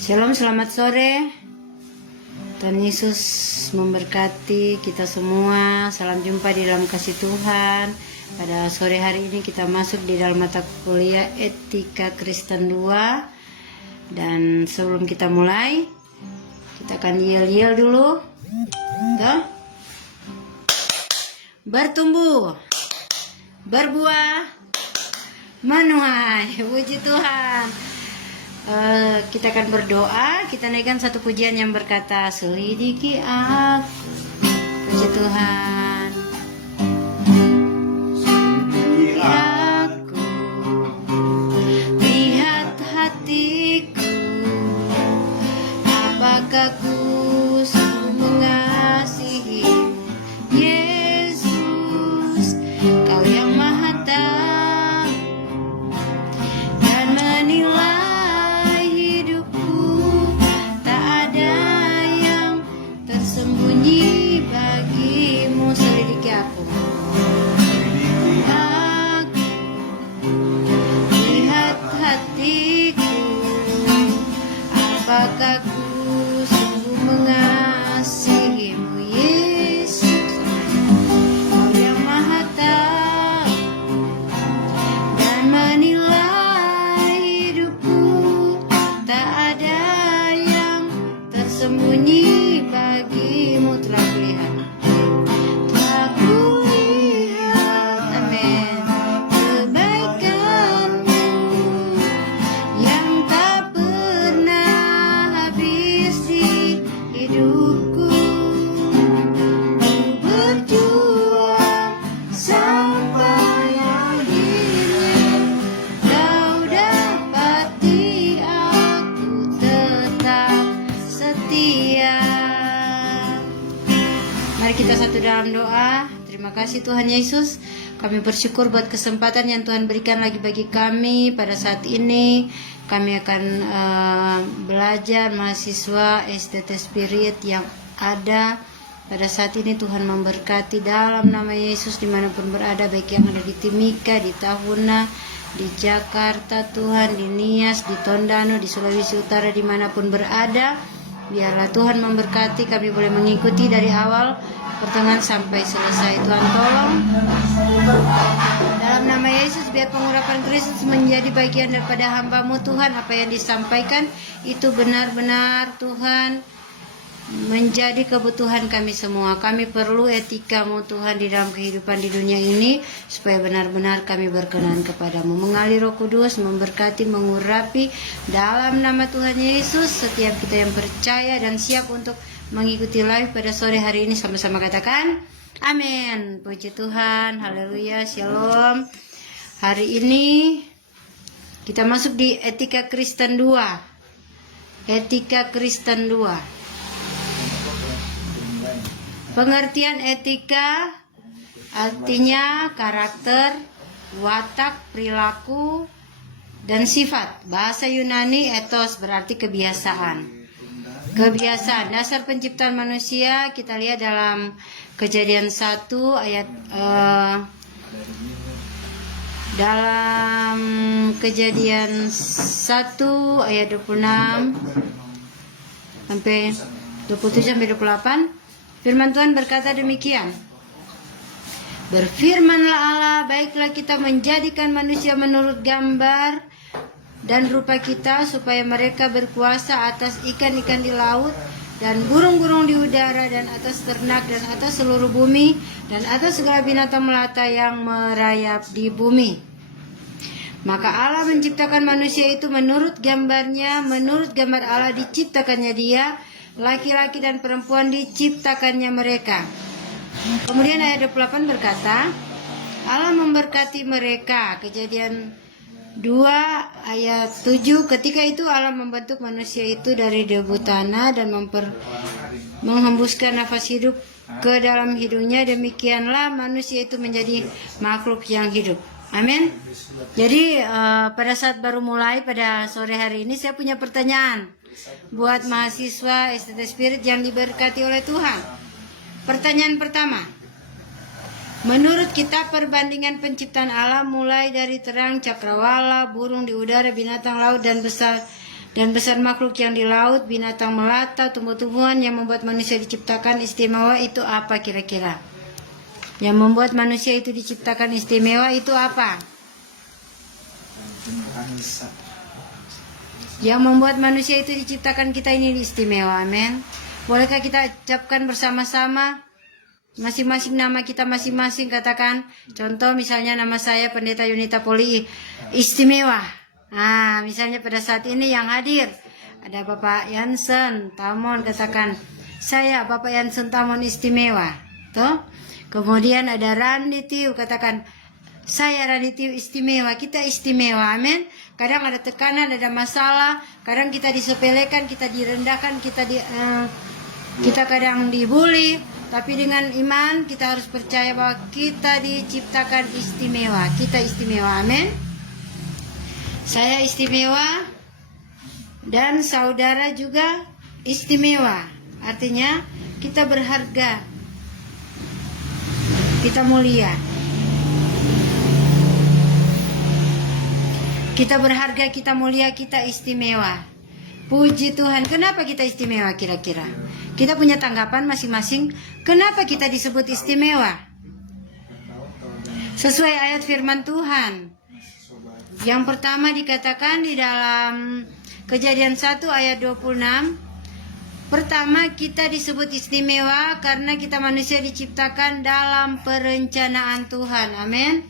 Shalom, selamat sore. Tuhan Yesus memberkati kita semua. Salam jumpa di dalam kasih Tuhan. Pada sore hari ini kita masuk di dalam mata kuliah Etika Kristen 2. Dan sebelum kita mulai, kita akan yel-yel dulu. Tuh. Bertumbuh, berbuah, menuai. Puji Tuhan. Kita akan berdoa. Kita naikkan satu pujian yang berkata, selidiki aku. Puji Tuhan. Selidiki aku, lihat hatiku, apakah ku sungguh mengasihi Yesus, Kau yang Maha Tahu dan menilai sembunyi bagimu. Selidiki aku, lihat hatiku, apakah ku sungguh mengasihimu Yesus, Kau yang Maha Tahu dan menilai hidupku, tak ada yang tersembunyi bagimu. Telah kulihat, amin, kebaikanmu yang tak pernah habis di hidupku. Ku berjuang sampai akhirnya Kau dapati aku tetap setia. Mari kita satu dalam doa. Terima kasih Tuhan Yesus. Kami bersyukur buat kesempatan yang Tuhan berikan lagi bagi kami pada saat ini. Kami akan belajar mahasiswa STT Spirit yang ada pada saat ini. Tuhan memberkati dalam nama Yesus dimanapun berada, baik yang ada di Timika, di Tahuna, di Jakarta Tuhan, di Nias, di Tondano, di Sulawesi Utara, dimanapun berada. Biarlah Tuhan memberkati, kami boleh mengikuti dari awal pertengahan sampai selesai. Tuhan tolong. Dalam nama Yesus, biar pengurapan Kristus menjadi bagian daripada hamba-Mu Tuhan. Apa yang disampaikan itu benar-benar Tuhan menjadi kebutuhan kami semua. Kami perlu etika-Mu Tuhan di dalam kehidupan di dunia ini, supaya benar-benar kami berkenan kepadamu. Mengalir Roh Kudus, memberkati, mengurapi dalam nama Tuhan Yesus setiap kita yang percaya dan siap untuk mengikuti live pada sore hari ini. Sama-sama katakan amin. Puji Tuhan, haleluya, shalom. Hari ini kita masuk di Etika Kristen 2. Etika Kristen 2. Pengertian etika artinya karakter, watak, perilaku, dan sifat. Bahasa Yunani ethos berarti kebiasaan. Kebiasaan, dasar penciptaan manusia kita lihat dalam Kejadian 1 ayat dalam Kejadian 1 ayat 26 sampai 27 sampai 28. Firman Tuhan berkata demikian. Berfirmanlah Allah, baiklah kita menjadikan manusia menurut gambar dan rupa kita, supaya mereka berkuasa atas ikan-ikan di laut dan burung-burung di udara dan atas ternak dan atas seluruh bumi dan atas segala binatang melata yang merayap di bumi. Maka Allah menciptakan manusia itu menurut gambarnya, menurut gambar Allah diciptakannya dia, laki-laki dan perempuan diciptakannya mereka. Kemudian ayat 28 berkata, Allah memberkati mereka. Kejadian 2 ayat 7, ketika itu Allah membentuk manusia itu dari debu tanah dan menghembuskan nafas hidup ke dalam hidungnya. Demikianlah manusia itu menjadi makhluk yang hidup. Amin. Jadi pada saat baru mulai pada sore hari ini, saya punya pertanyaan buat mahasiswa STT Spirit yang diberkati oleh Tuhan. Pertanyaan pertama, Menurut kitab perbandingan penciptaan Allah, mulai dari terang, cakrawala, burung di udara, binatang laut, dan dan besar makhluk yang di laut, binatang melata, tumbuh-tumbuhan yang membuat manusia diciptakan istimewa itu apa kira-kira? Yang membuat manusia itu diciptakan istimewa itu apa? Yang membuat manusia itu diciptakan kita ini istimewa, amin. Bolehkah kita ucapkan bersama-sama masing-masing nama kita masing-masing, katakan. Contoh misalnya nama saya Pendeta Yunita Poli istimewa. Nah, misalnya pada saat ini yang hadir ada Bapak Yansen Tamon, katakan saya Bapak Yansen Tamon istimewa. Tuh. Kemudian ada Randi Tiu, katakan saya Randi Tiu istimewa. Kita istimewa, amin. Kadang ada tekanan, ada masalah, kadang kita disepelekan, kita direndahkan, kita kadang dibully. Tapi dengan iman kita harus percaya bahwa kita diciptakan istimewa. Kita istimewa, amin. Saya istimewa dan saudara juga istimewa. Artinya kita berharga, kita mulia. Kita berharga, kita mulia, kita istimewa. Puji Tuhan. Kenapa kita istimewa kira-kira? Kita punya tanggapan masing-masing. Kenapa kita disebut istimewa? Sesuai ayat firman Tuhan. Yang pertama dikatakan di dalam Kejadian 1 ayat 26. Pertama, kita disebut istimewa karena kita manusia diciptakan dalam perencanaan Tuhan. Amin.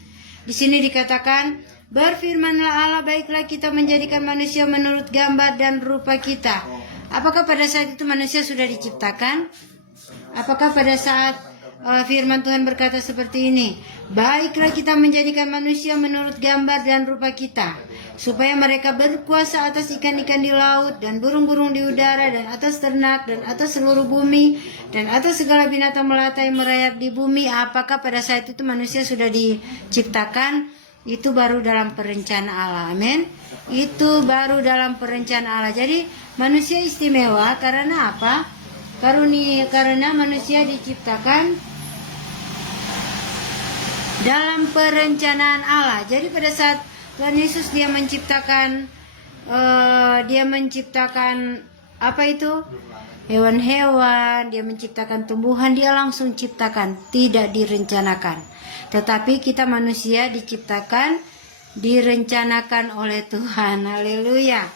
Di sini dikatakan, berfirmanlah Allah, baiklah kita menjadikan manusia menurut gambar dan rupa kita. Apakah pada saat itu manusia sudah diciptakan? Apakah pada saat firman Tuhan berkata seperti ini, baiklah kita menjadikan manusia menurut gambar dan rupa kita, supaya mereka berkuasa atas ikan-ikan di laut dan burung-burung di udara dan atas ternak dan atas seluruh bumi dan atas segala binatang melata yang merayap di bumi. Apakah pada saat itu manusia sudah diciptakan? Itu baru dalam perencanaan Allah, amin. Itu baru dalam perencanaan Allah. Jadi manusia istimewa karena apa? Karena manusia diciptakan dalam perencanaan Allah. Jadi pada saat Tuhan Yesus dia menciptakan apa itu? Hewan-hewan, dia menciptakan tumbuhan, dia langsung ciptakan, tidak direncanakan. Tetapi kita manusia diciptakan, direncanakan oleh Tuhan. Haleluya.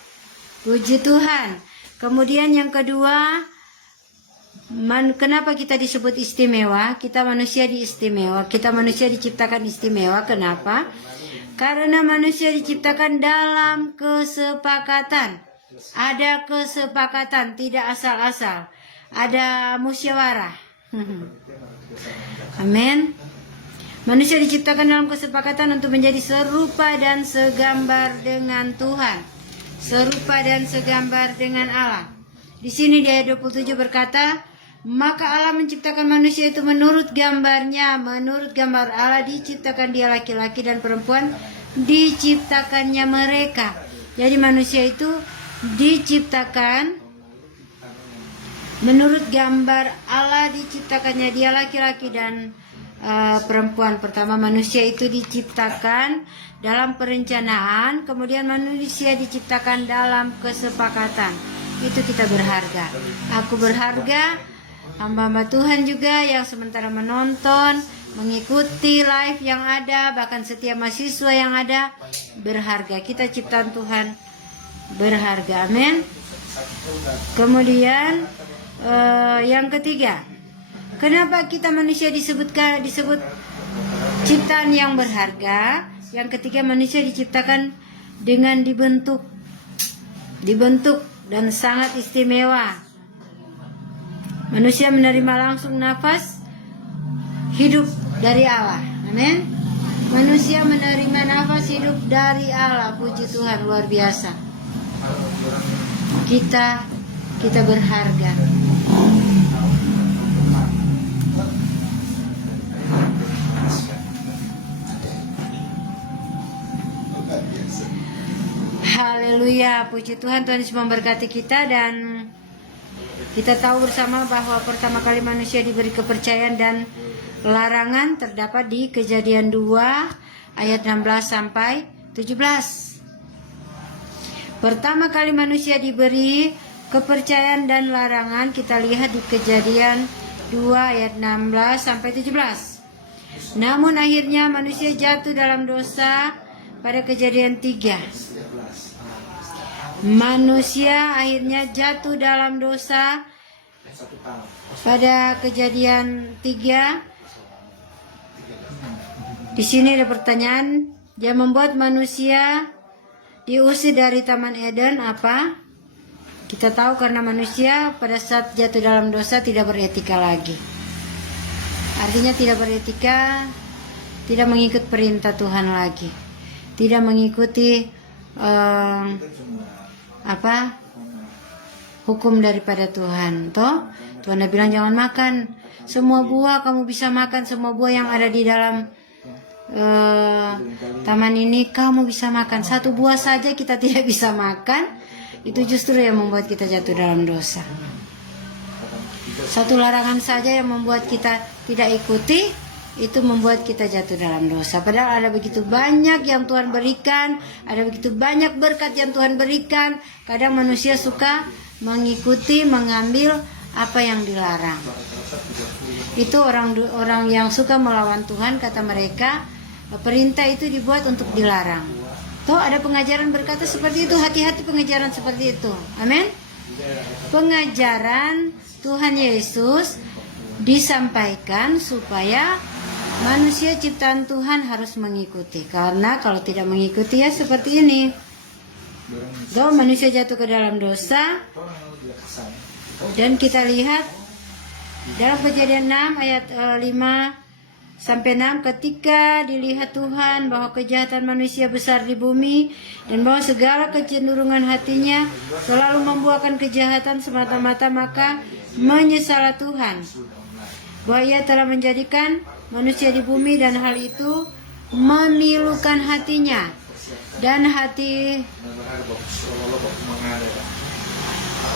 Puji Tuhan. Kemudian yang kedua, kenapa kita disebut istimewa? Kita manusia diistimewa. Kita manusia diciptakan istimewa. Kenapa? Karena manusia diciptakan dalam kesepakatan. Ada kesepakatan, tidak asal-asal. Ada musyawarah. Amin. Manusia diciptakan dalam kesepakatan untuk menjadi serupa dan segambar dengan Tuhan. Serupa dan segambar dengan Allah. Di sini di ayat 27 berkata, maka Allah menciptakan manusia itu menurut gambarnya. Menurut gambar Allah diciptakan dia laki-laki dan perempuan. Diciptakannya mereka. Jadi manusia itu diciptakan menurut gambar Allah, diciptakannya dia laki-laki dan perempuan. Pertama manusia itu diciptakan dalam perencanaan, kemudian manusia diciptakan dalam kesepakatan. Itu kita berharga. Aku berharga, hamba-hamba Tuhan juga yang sementara menonton, mengikuti live yang ada, bahkan setiap mahasiswa yang ada, berharga. Kita ciptaan Tuhan berharga, amin. Kemudian yang ketiga, kenapa kita manusia disebut ciptaan yang berharga? Yang ketiga, manusia diciptakan dengan dibentuk dan sangat istimewa. Manusia menerima langsung nafas hidup dari Allah, amin. Manusia menerima nafas hidup dari Allah. Puji Tuhan, luar biasa. Kita berharga. Haleluya, puji Tuhan. Tuhan Yesus memberkati kita, dan kita tahu bersama bahwa pertama kali manusia diberi kepercayaan dan larangan terdapat di Kejadian 2 ayat 16 sampai 17. Pertama kali manusia diberi kepercayaan dan larangan, kita lihat di Kejadian 2 ayat 16 sampai 17. Namun akhirnya manusia jatuh dalam dosa pada Kejadian 3. Manusia akhirnya jatuh dalam dosa pada Kejadian 3. Di sini ada pertanyaan, dia membuat manusia diusir dari Taman Eden apa? Kita tahu karena manusia pada saat jatuh dalam dosa tidak beretika lagi. Artinya tidak beretika, tidak mengikut perintah Tuhan lagi, tidak mengikuti hukum daripada Tuhan. Toh Tuhan bilang jangan makan semua buah, kamu bisa makan semua buah yang ada di dalam taman ini, kamu bisa makan. Satu buah saja kita tidak bisa makan, itu justru yang membuat kita jatuh dalam dosa. Satu larangan saja yang membuat kita tidak ikuti, itu membuat kita jatuh dalam dosa. Padahal ada begitu banyak yang Tuhan berikan, ada begitu banyak berkat yang Tuhan berikan. Kadang manusia suka mengikuti, mengambil apa yang dilarang. Itu orang yang suka melawan Tuhan, kata mereka, perintah itu dibuat untuk dilarang. Toh ada pengajaran berkata seperti itu, hati-hati pengajaran seperti itu. Amin. Pengajaran Tuhan Yesus disampaikan supaya manusia ciptaan Tuhan harus mengikuti. Karena kalau tidak mengikuti ya seperti ini. Toh manusia jatuh ke dalam dosa. Dan kita lihat dalam Kejadian 6 ayat 5 sampai 6, ketika dilihat Tuhan bahwa kejahatan manusia besar di bumi dan bahwa segala kecenderungan hatinya selalu membuahkan kejahatan semata-mata, maka menyesallah Tuhan bahwa Ia telah menjadikan manusia di bumi dan hal itu memilukan hatinya. Dan hati,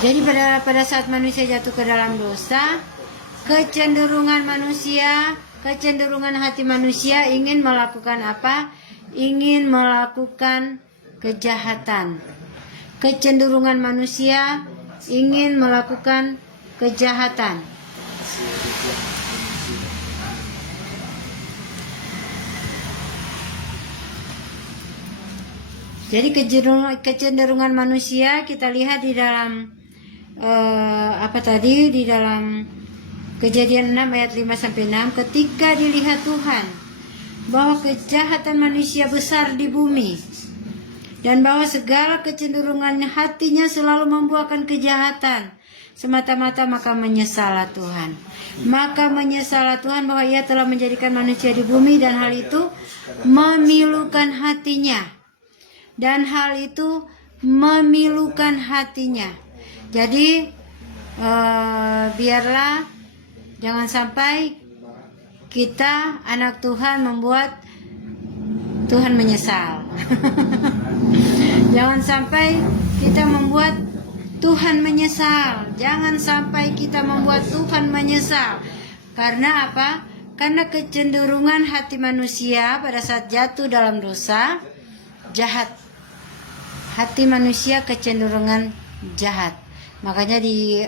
jadi pada saat manusia jatuh ke dalam dosa, kecenderungan hati manusia ingin melakukan apa? Ingin melakukan kejahatan. Kecenderungan manusia ingin melakukan kejahatan. Jadi kecenderungan manusia kita lihat di dalam di dalam Kejadian 6 ayat 5 sampai 6, ketika dilihat Tuhan bahwa kejahatan manusia besar di bumi dan bahwa segala kecenderungan hatinya selalu membuahkan kejahatan semata-mata, maka menyesallah Tuhan. Maka menyesallah Tuhan bahwa Ia telah menjadikan manusia di bumi dan hal itu memilukan hatinya. Dan hal itu memilukan hatinya. Jadi biarlah jangan sampai kita anak Tuhan membuat Tuhan menyesal. Jangan sampai kita membuat Tuhan menyesal. Jangan sampai kita membuat Tuhan menyesal. Karena apa? Karena kecenderungan hati manusia pada saat jatuh dalam dosa jahat. Hati manusia kecenderungan jahat. Makanya di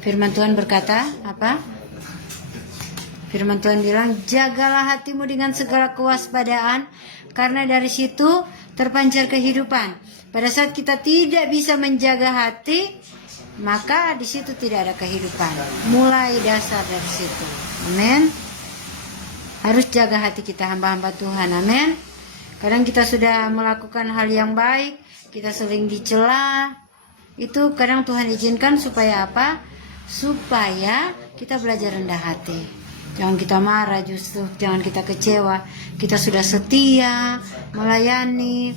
firman Tuhan berkata apa? Firman Tuhan bilang, jagalah hatimu dengan segala kewaspadaan, karena dari situ terpancar kehidupan. Pada saat kita tidak bisa menjaga hati, maka di situ tidak ada kehidupan. Mulai dasar dari situ. Amin. Harus jaga hati kita, hamba-hamba Tuhan. Amin. Kadang kita sudah melakukan hal yang baik, kita sering dicela. Itu kadang Tuhan izinkan supaya apa? Supaya kita belajar rendah hati. Jangan kita marah, justru jangan kita kecewa. Kita sudah setia melayani,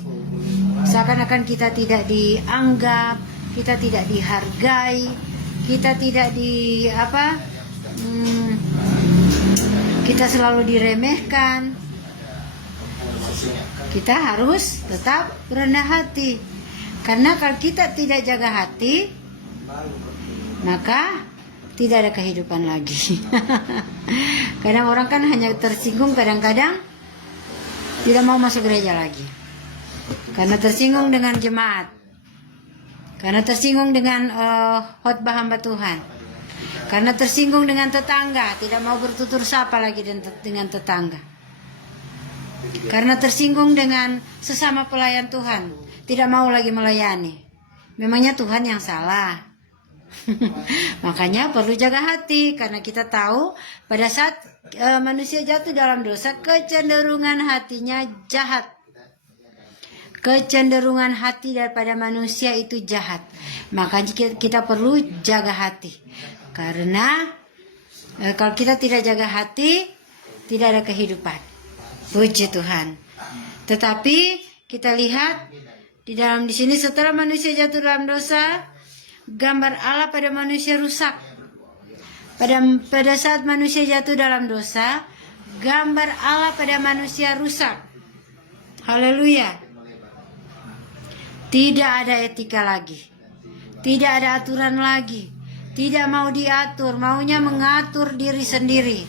seakan-akan kita tidak dianggap, kita tidak dihargai, kita tidak kita selalu diremehkan. Kita harus tetap rendah hati. Karena kalau kita tidak jaga hati, maka tidak ada kehidupan lagi. Kadang orang kan hanya tersinggung, kadang-kadang tidak mau masuk gereja lagi. Karena tersinggung dengan jemaat. Karena tersinggung dengan khotbah hamba Tuhan. Karena tersinggung dengan tetangga, tidak mau bertutur sapa lagi dengan tetangga. Karena tersinggung dengan sesama pelayan Tuhan, tidak mau lagi melayani. Memangnya Tuhan yang salah. Makanya perlu jaga hati, karena kita tahu pada saat manusia jatuh dalam dosa, kecenderungan hatinya jahat. Kecenderungan hati daripada manusia itu jahat. Makanya kita perlu jaga hati. Karena kalau kita tidak jaga hati, tidak ada kehidupan. Puji Tuhan. Tetapi kita lihat di sini setelah manusia jatuh dalam dosa, gambar Allah pada manusia rusak. Pada saat manusia jatuh dalam dosa, gambar Allah pada manusia rusak. Haleluya. Tidak ada etika lagi. Tidak ada aturan lagi. Tidak mau diatur, maunya mengatur diri sendiri.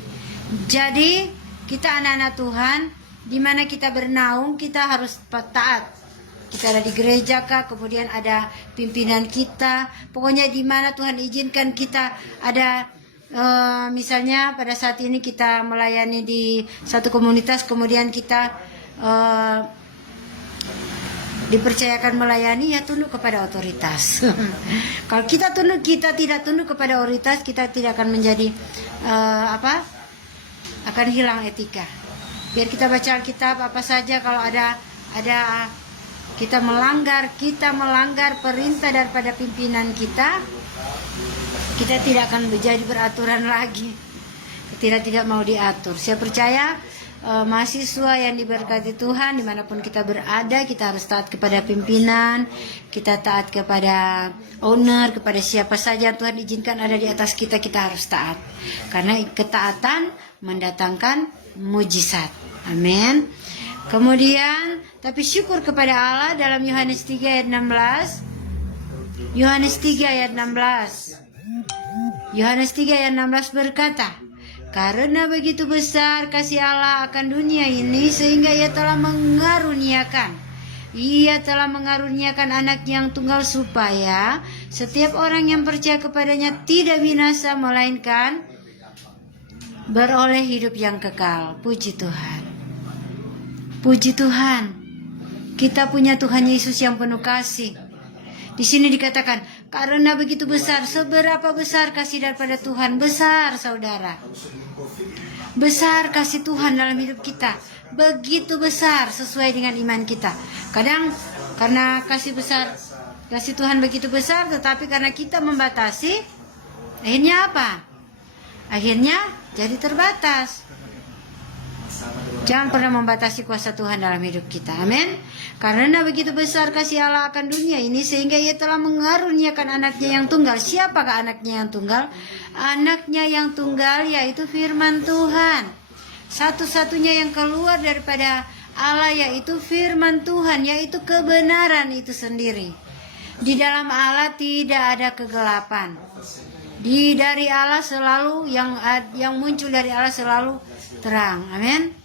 Jadi, kita anak-anak Tuhan, di mana kita bernaung, kita harus taat. Kita ada di gereja kah, kemudian ada pimpinan kita. Pokoknya di mana Tuhan izinkan kita ada, misalnya pada saat ini kita melayani di satu komunitas, kemudian kita dipercayakan melayani, ya tunduk kepada otoritas. Kalau kita tidak tunduk kepada otoritas, kita tidak akan menjadi akan hilang etika. Biar kita baca Alkitab apa saja, kalau ada kita melanggar perintah daripada pimpinan kita tidak akan menjadi beraturan lagi. Tidak mau diatur. Saya percaya mahasiswa yang diberkati Tuhan, dimanapun kita berada, kita harus taat kepada pimpinan, kita taat kepada owner, kepada siapa saja Tuhan izinkan ada di atas kita, kita harus taat. Karena ketaatan mendatangkan mujizat. Amin. Kemudian, tapi syukur kepada Allah dalam Yohanes 3 ayat 16. Yohanes 3 ayat 16. Yohanes 3 ayat 16 berkata, karena begitu besar kasih Allah akan dunia ini, sehingga Ia telah mengaruniakan anak yang tunggal, supaya setiap orang yang percaya kepadanya tidak binasa, melainkan beroleh hidup yang kekal. Puji Tuhan. Puji Tuhan. Kita punya Tuhan Yesus yang penuh kasih. Di sini dikatakan, karena begitu besar. Seberapa besar kasih daripada Tuhan? Besar, saudara. Besar kasih Tuhan dalam hidup kita. Begitu besar sesuai dengan iman kita. Kadang karena kasih Tuhan begitu besar, tetapi karena kita membatasi, akhirnya apa? Akhirnya jadi terbatas. Jangan pernah membatasi kuasa Tuhan dalam hidup kita. Amin. Karena begitu besar kasih Allah akan dunia ini, sehingga Ia telah mengaruniakan anaknya yang tunggal. Siapakah anaknya yang tunggal? Anaknya yang tunggal yaitu firman Tuhan. Satu-satunya yang keluar daripada Allah yaitu firman Tuhan, yaitu kebenaran itu sendiri. Di dalam Allah tidak ada kegelapan. Dari Allah selalu yang muncul dari Allah selalu terang. Amin.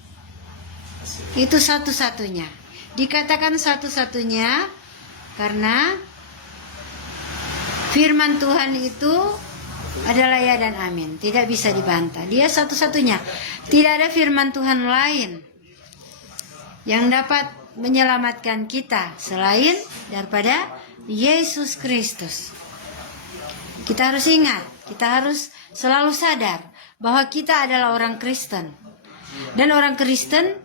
Itu satu-satunya. Dikatakan satu-satunya karena firman Tuhan itu adalah ya dan amin. Tidak bisa dibantah. Dia satu-satunya. Tidak ada firman Tuhan lain yang dapat menyelamatkan kita selain daripada Yesus Kristus. Kita harus ingat, kita harus selalu sadar bahwa kita adalah orang Kristen. Dan orang Kristen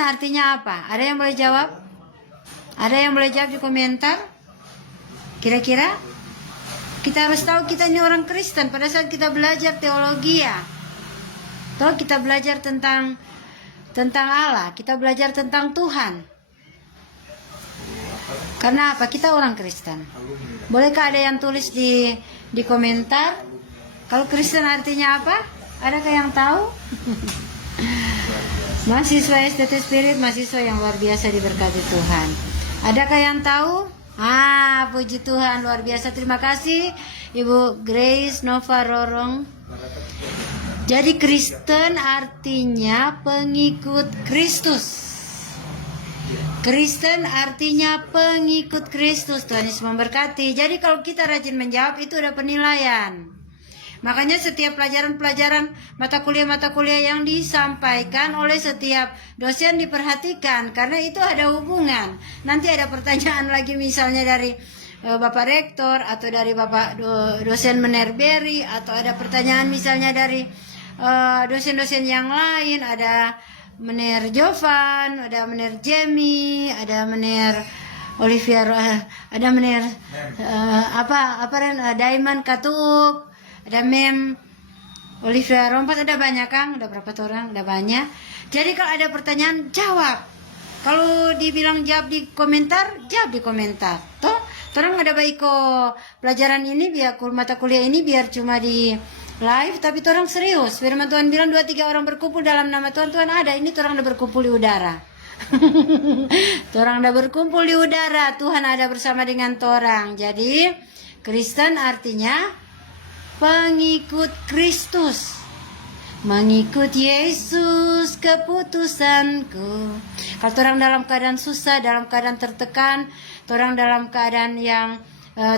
artinya apa? Ada yang boleh jawab? Ada yang boleh jawab di komentar? Kira-kira? Kita harus tahu kita ini orang Kristen. Pada saat kita belajar teologi ya, atau kita belajar tentang Allah, kita belajar tentang Tuhan. Karena apa? Kita orang Kristen. Bolehkah ada yang tulis di komentar? Kalau Kristen artinya apa? Adakah yang tahu? Mahasiswa STT Spirit, mahasiswa yang luar biasa diberkati Tuhan. Adakah yang tahu? Puji Tuhan, luar biasa. Terima kasih Ibu Grace Nova Rorong. Jadi Kristen artinya pengikut Kristus. Kristen artinya pengikut Kristus. Tuhan Yesus memberkati. Jadi kalau kita rajin menjawab itu udah penilaian. Makanya setiap pelajaran-pelajaran mata kuliah yang disampaikan oleh setiap dosen diperhatikan. Karena itu ada hubungan. Nanti ada pertanyaan lagi misalnya dari Bapak Rektor atau dari Bapak dosen Menerberi. Atau ada pertanyaan misalnya dari dosen-dosen yang lain. Ada Mener Jovan, ada Mener Jamie, ada Mener Olivier, ada Mener Diamond Katuk. Ada Mem Olivia Rompas, ada banyak Kang, udah berapa orang, udah banyak. Jadi kalau ada pertanyaan jawab. Kalau dibilang jawab di komentar, jawab di komentar. Toh, orang ada baik kok pelajaran ini biar mata kuliah ini biar cuma di live, tapi orang serius. Firman Tuhan bilang 2-3 orang berkumpul dalam nama Tuhan, Tuhan ada. Ini orang udah berkumpul di udara. Orang udah berkumpul di udara. Tuhan ada bersama dengan orang. Jadi Kristen artinya pengikut Kristus, mengikut Yesus keputusanku. Kalau orang dalam keadaan susah, dalam keadaan tertekan, orang dalam keadaan yang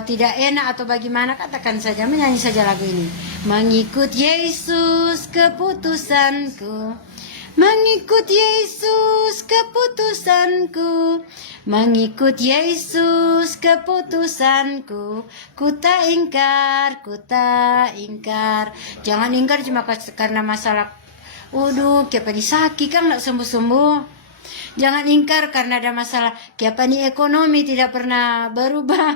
tidak enak atau bagaimana, katakan saja, menyanyi saja lagu ini. Mengikut Yesus keputusanku, mengikut Yesus keputusanku, mengikut Yesus keputusanku. Ku tak ingkar, ku tak ingkar. Jangan ingkar cuma karena masalah kayak pani sakit kan nggak sembuh-sembuh. Jangan ingkar karena ada masalah kayak pani ekonomi tidak pernah berubah.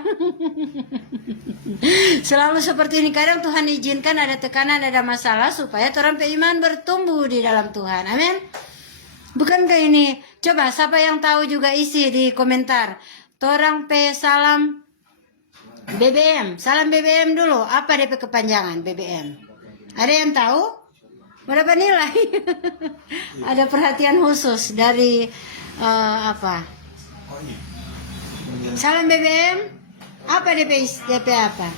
Selalu seperti ini. Kadang Tuhan izinkan ada tekanan, ada masalah supaya orang beriman bertumbuh di dalam Tuhan. Amin. Bukankah ini? Coba siapa yang tahu juga isi di komentar. Torang pe salam BBM. Salam BBM dulu. Apa DP kepanjangan BBM? Ada yang tahu? Berapa nilai? Ada perhatian khusus dari apa? Salam BBM. Apa DP apa?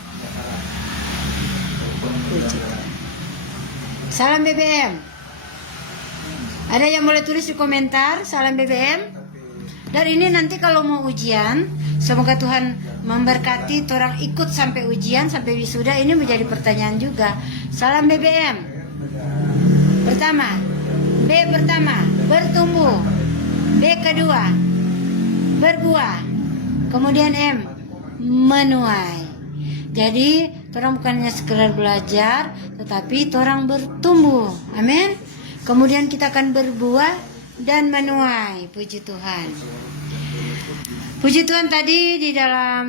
Salam BBM. Ada yang boleh tulis di komentar salam BBM? Dan ini nanti kalau mau ujian, semoga Tuhan memberkati orang ikut sampai ujian, sampai wisuda. Ini menjadi pertanyaan juga. Salam BBM. Pertama, B pertama, bertumbuh. B kedua, berbuah. Kemudian M, menuai. Jadi, orang bukannya sekedar belajar, tetapi orang bertumbuh. Amin. Kemudian kita akan berbuah dan menuai. Puji Tuhan. Puji Tuhan tadi di dalam,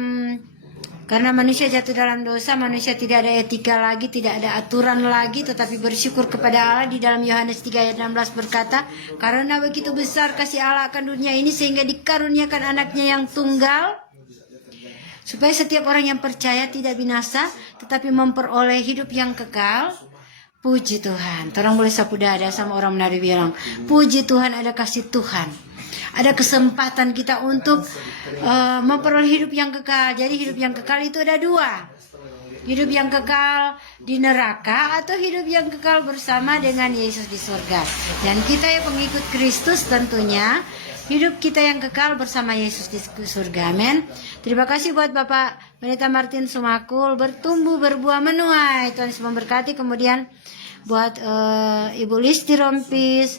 karena manusia jatuh dalam dosa, manusia tidak ada etika lagi, tidak ada aturan lagi, tetapi bersyukur kepada Allah. Di dalam Yohanes 3 ayat 16 berkata, karena begitu besar kasih Allah akan dunia ini sehingga dikaruniakan anaknya yang tunggal, supaya setiap orang yang percaya tidak binasa, tetapi memperoleh hidup yang kekal. Puji Tuhan. Orang boleh sapu dada sama orang menari bilang, puji Tuhan, ada kasih Tuhan. Ada kesempatan kita untuk memperoleh hidup yang kekal. Jadi hidup yang kekal itu ada dua. Hidup yang kekal di neraka atau hidup yang kekal bersama dengan Yesus di surga. Dan kita yang pengikut Kristus tentunya hidup kita yang kekal bersama Yesus di surga. Amin. Terima kasih buat Bapak Pendeta Martin Sumakul, bertumbuh, berbuah, menuai. Tuhan Yesus memberkati. Kemudian buat Ibu Listi Rompis,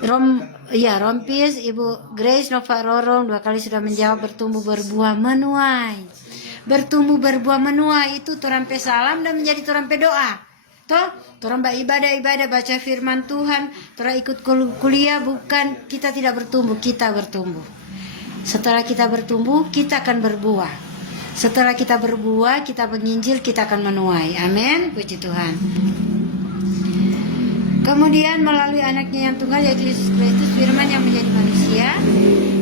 Rompis, Ibu Grace Nova Rorong 2 kali sudah menjawab, bertumbuh, berbuah, menuai. Bertumbuh, berbuah, menuai itu turampe salam dan menjadi turampe doa. Toh, orang ibadah baca firman Tuhan, orang ikut kuliah, bukan kita tidak bertumbuh, kita bertumbuh. Setelah kita bertumbuh, kita akan berbuah. Setelah kita berbuah, kita menginjil, kita akan menuai. Amin. Puji Tuhan. Kemudian melalui anaknya yang tunggal yaitu Yesus Kristus, firman yang menjadi manusia,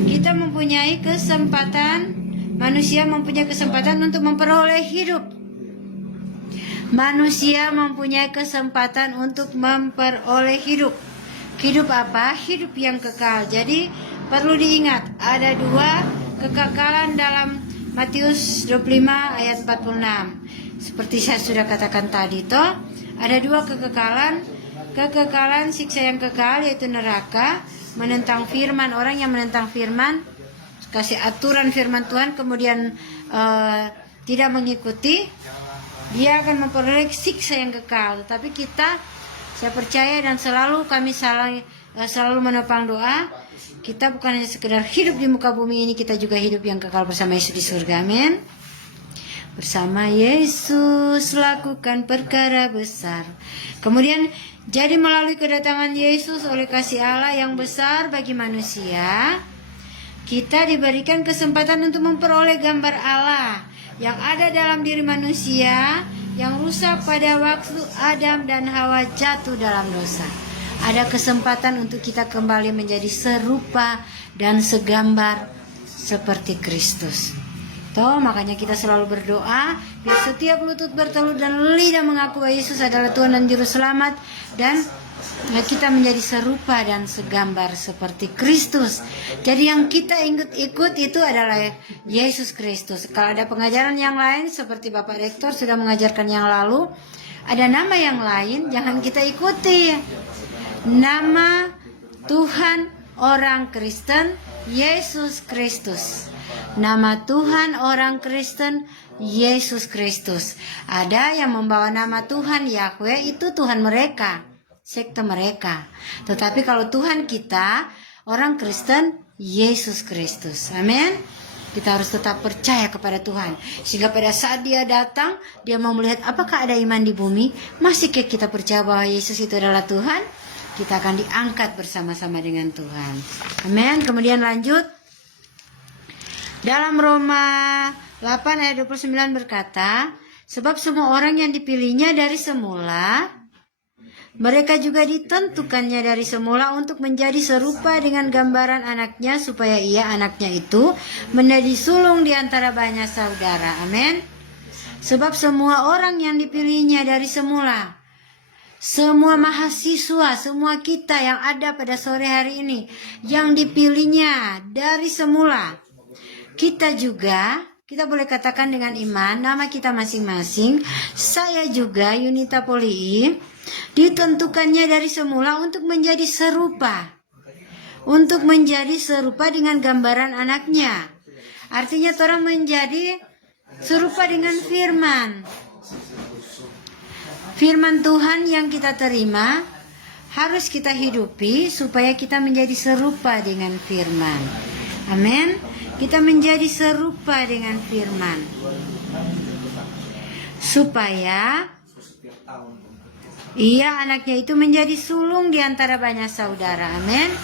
kita mempunyai kesempatan, manusia mempunyai kesempatan untuk memperoleh hidup. Manusia mempunyai kesempatan untuk memperoleh hidup. Hidup apa? Hidup yang kekal. Jadi perlu diingat, ada dua kekekalan dalam Matius 25 ayat 46. Seperti saya sudah katakan tadi, toh ada dua kekekalan. Kekekalan siksa yang kekal yaitu neraka, menentang firman. Orang yang menentang firman kasih aturan firman Tuhan kemudian tidak mengikuti, dia akan memperoleh siksa yang kekal. Tapi saya percaya dan kami selalu menopang doa. Kita bukan hanya sekedar hidup di muka bumi ini, kita juga hidup yang kekal bersama Yesus di surga. Amin. Bersama Yesus lakukan perkara besar. Kemudian jadi melalui kedatangan Yesus oleh kasih Allah yang besar bagi manusia, kita diberikan kesempatan untuk memperoleh gambar Allah yang ada dalam diri manusia yang rusak pada waktu Adam dan Hawa jatuh dalam dosa. Ada kesempatan untuk kita kembali menjadi serupa dan segambar seperti Kristus. Makanya kita selalu berdoa biar setiap lutut bertelut dan lidah mengaku bahwa Yesus adalah Tuhan dan Juru Selamat, dan kita menjadi serupa dan segambar seperti Kristus. Jadi yang kita ikut itu adalah Yesus Kristus. Kalau ada pengajaran yang lain seperti Bapak Rektor sudah mengajarkan yang lalu, ada nama yang lain, jangan kita ikuti. Nama Tuhan orang Kristen Yesus Kristus. Nama Tuhan orang Kristen Yesus Kristus. Ada yang membawa nama Tuhan Yahweh, itu Tuhan mereka, sekte mereka. Tetapi kalau Tuhan kita orang Kristen Yesus Kristus. Amin. Kita harus tetap percaya kepada Tuhan, sehingga pada saat dia datang, dia mau melihat apakah ada iman di bumi. Masihkah kita percaya bahwa Yesus itu adalah Tuhan? Kita akan diangkat bersama-sama dengan Tuhan. Amin. Kemudian lanjut. Dalam Roma 8 ayat 29 berkata, sebab semua orang yang dipilihnya dari semula, mereka juga ditentukannya dari semula untuk menjadi serupa dengan gambaran anaknya, supaya ia, anaknya itu, menjadi sulung di antara banyak saudara. Amin. Sebab semua orang yang dipilihnya dari semula, semua mahasiswa, semua kita yang ada pada sore hari ini, yang dipilihnya dari semula, kita boleh katakan dengan iman, nama kita masing-masing. Saya juga, Yunita Polii, ditentukannya dari semula untuk menjadi serupa. Untuk menjadi serupa dengan gambaran anaknya. Artinya orang menjadi serupa dengan firman. Firman Tuhan yang kita terima harus kita hidupi supaya kita menjadi serupa dengan firman. Amin. Kita menjadi serupa dengan firman, supaya ia, anaknya itu, menjadi sulung di antara banyak saudara. Amin.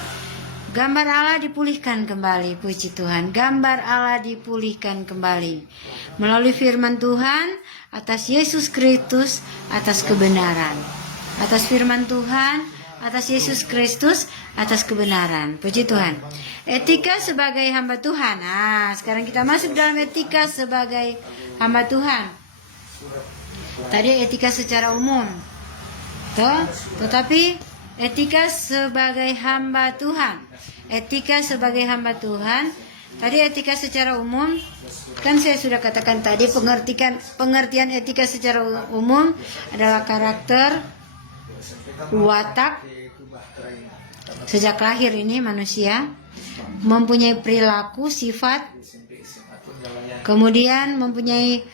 Gambar Allah dipulihkan kembali. Puji Tuhan. Gambar Allah dipulihkan kembali melalui firman Tuhan, atas Yesus Kristus, atas kebenaran. Atas firman Tuhan, atas Yesus Kristus, atas kebenaran. Puji Tuhan. Etika sebagai hamba Tuhan. Nah, sekarang kita masuk dalam etika sebagai hamba Tuhan. Tadi etika secara umum. Tetapi etika sebagai hamba Tuhan. Etika sebagai hamba Tuhan. Tadi etika secara umum, kan saya sudah katakan tadi, pengertian etika secara umum adalah karakter, watak. Sejak lahir ini manusia mempunyai perilaku, sifat, kemudian mempunyai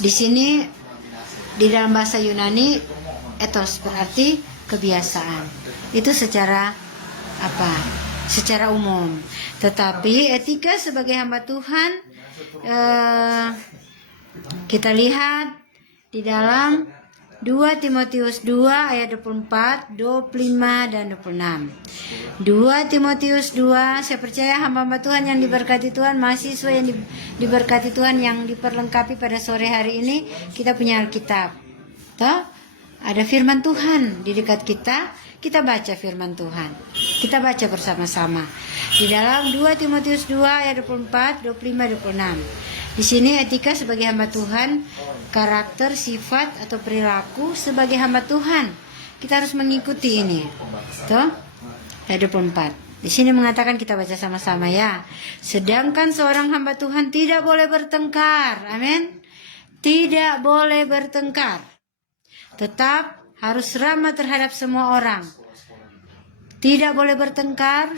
di sini di dalam bahasa Yunani ethos, berarti kebiasaan. Itu secara apa? Secara umum. Tetapi etika sebagai hamba Tuhan, kita lihat di dalam 2 Timotius 2 ayat 24, 25 dan 26. 2 Timotius 2, saya percaya hamba-hamba Tuhan yang diberkati Tuhan, mahasiswa yang diberkati Tuhan, yang diperlengkapi pada sore hari ini, kita punya Alkitab. Ada firman Tuhan di dekat kita, kita baca firman Tuhan. Kita baca bersama-sama. Di dalam 2 Timotius 2 ayat 24, 25, 26. Di sini etika sebagai hamba Tuhan, karakter, sifat atau perilaku sebagai hamba Tuhan. Kita harus mengikuti ini. Ayat 24. Di sini mengatakan, kita baca sama-sama ya. Sedangkan seorang hamba Tuhan tidak boleh bertengkar. Amin. Tidak boleh bertengkar. Tetap harus ramah terhadap semua orang. tidak boleh bertengkar,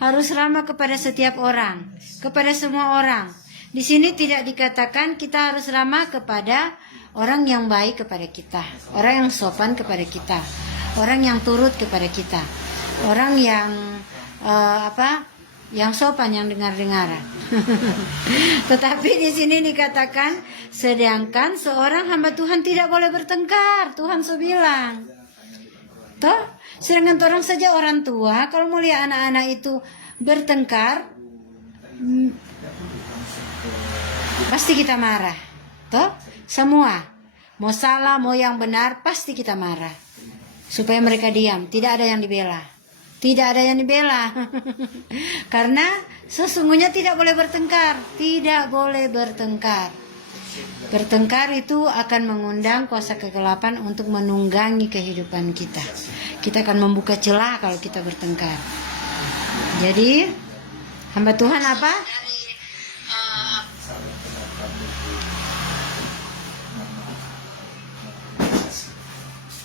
harus ramah kepada setiap orang, kepada semua orang. Di sini tidak dikatakan kita harus ramah kepada orang yang baik kepada kita, orang yang sopan kepada kita, orang yang turut kepada kita, orang yang yang sopan, yang dengar-dengaran. Tetapi di sini dikatakan, sedangkan seorang hamba Tuhan tidak boleh bertengkar. Tuhan so bilang, toh, sedangkan orang saja orang tua, kalau mau lihat anak-anak itu bertengkar, pasti kita marah. Toh, semua, mau salah, mau yang benar, pasti kita marah. Supaya mereka diam, tidak ada yang dibela. Tidak ada yang dibela. Karena sesungguhnya tidak boleh bertengkar. Tidak boleh bertengkar. Bertengkar itu akan mengundang kuasa kegelapan untuk menunggangi kehidupan kita. Kita akan membuka celah kalau kita bertengkar. Jadi, hamba Tuhan apa?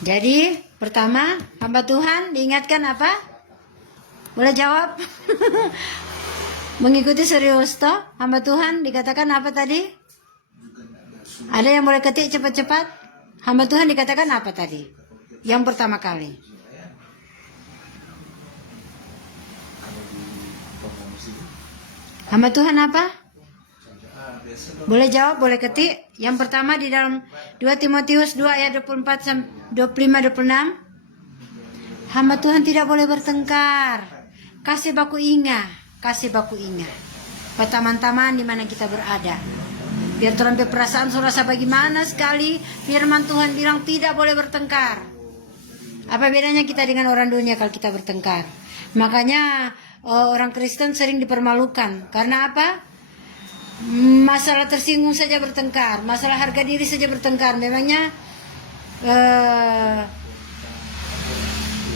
Jadi, pertama, hamba Tuhan diingatkan apa? Boleh jawab? Mengikuti serius toh? Hamba Tuhan dikatakan apa tadi? Ada yang boleh ketik cepat-cepat? Hamba Tuhan dikatakan apa tadi? Yang pertama kali. Hamba Tuhan apa? Boleh jawab, boleh ketik. Yang pertama di dalam 2 Timotius 2 ayat 24 25 26. Hamba Tuhan tidak boleh bertengkar. Kasih baku ingat, kasih baku ingat. Teman-teman di mana kita berada. Biar terambil perasaan rasa bagaimana sekali firman Tuhan bilang tidak boleh bertengkar. Apa bedanya kita dengan orang dunia kalau kita bertengkar? Makanya orang Kristen sering dipermalukan. Karena apa? Masalah tersinggung saja bertengkar, masalah harga diri saja bertengkar. Memangnya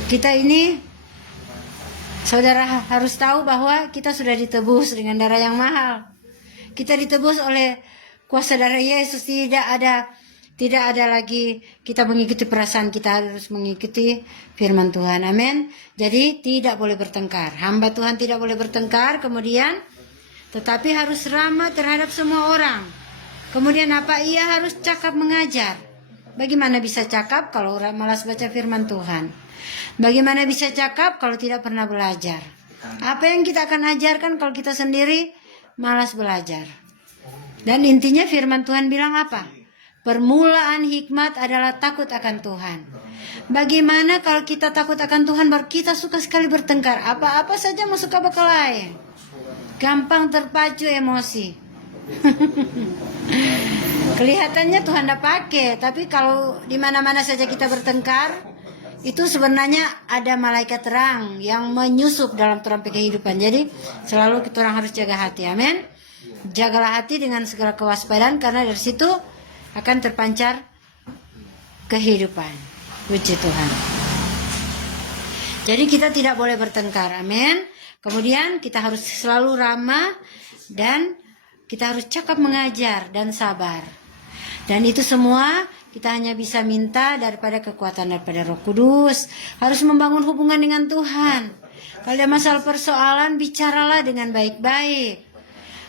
kita ini, saudara harus tahu bahwa kita sudah ditebus dengan darah yang mahal. Kita ditebus oleh kuasa darah Yesus. Tidak ada lagi kita mengikuti perasaan, kita harus mengikuti firman Tuhan. Amin. Jadi tidak boleh bertengkar. Hamba Tuhan tidak boleh bertengkar. Kemudian, tetapi harus ramah terhadap semua orang. Kemudian apa? Ia harus cakap mengajar. Bagaimana bisa cakap kalau orang malas baca firman Tuhan? Bagaimana bisa cakap kalau tidak pernah belajar? Apa yang kita akan ajarkan kalau kita sendiri malas belajar? Dan intinya firman Tuhan bilang apa? Permulaan hikmat adalah takut akan Tuhan. Bagaimana kalau kita takut akan Tuhan baru kita suka sekali bertengkar? Apa-apa saja mau suka berkelahi. Gampang terpacu emosi. Kelihatannya Tuhan tidak pakai, tapi kalau di mana-mana saja kita bertengkar, itu sebenarnya ada malaikat terang yang menyusup dalam terampi kehidupan. Jadi selalu kita orang harus jaga hati. Amin. Jagalah hati dengan segala kewaspadaan, karena dari situ akan terpancar kehidupan. Puji Tuhan. Jadi kita tidak boleh bertengkar. Amin. Kemudian kita harus selalu ramah dan kita harus cakap mengajar dan sabar. Dan itu semua kita hanya bisa minta daripada kekuatan daripada Roh Kudus. Harus membangun hubungan dengan Tuhan. Kalau ada masalah persoalan, bicaralah dengan baik-baik.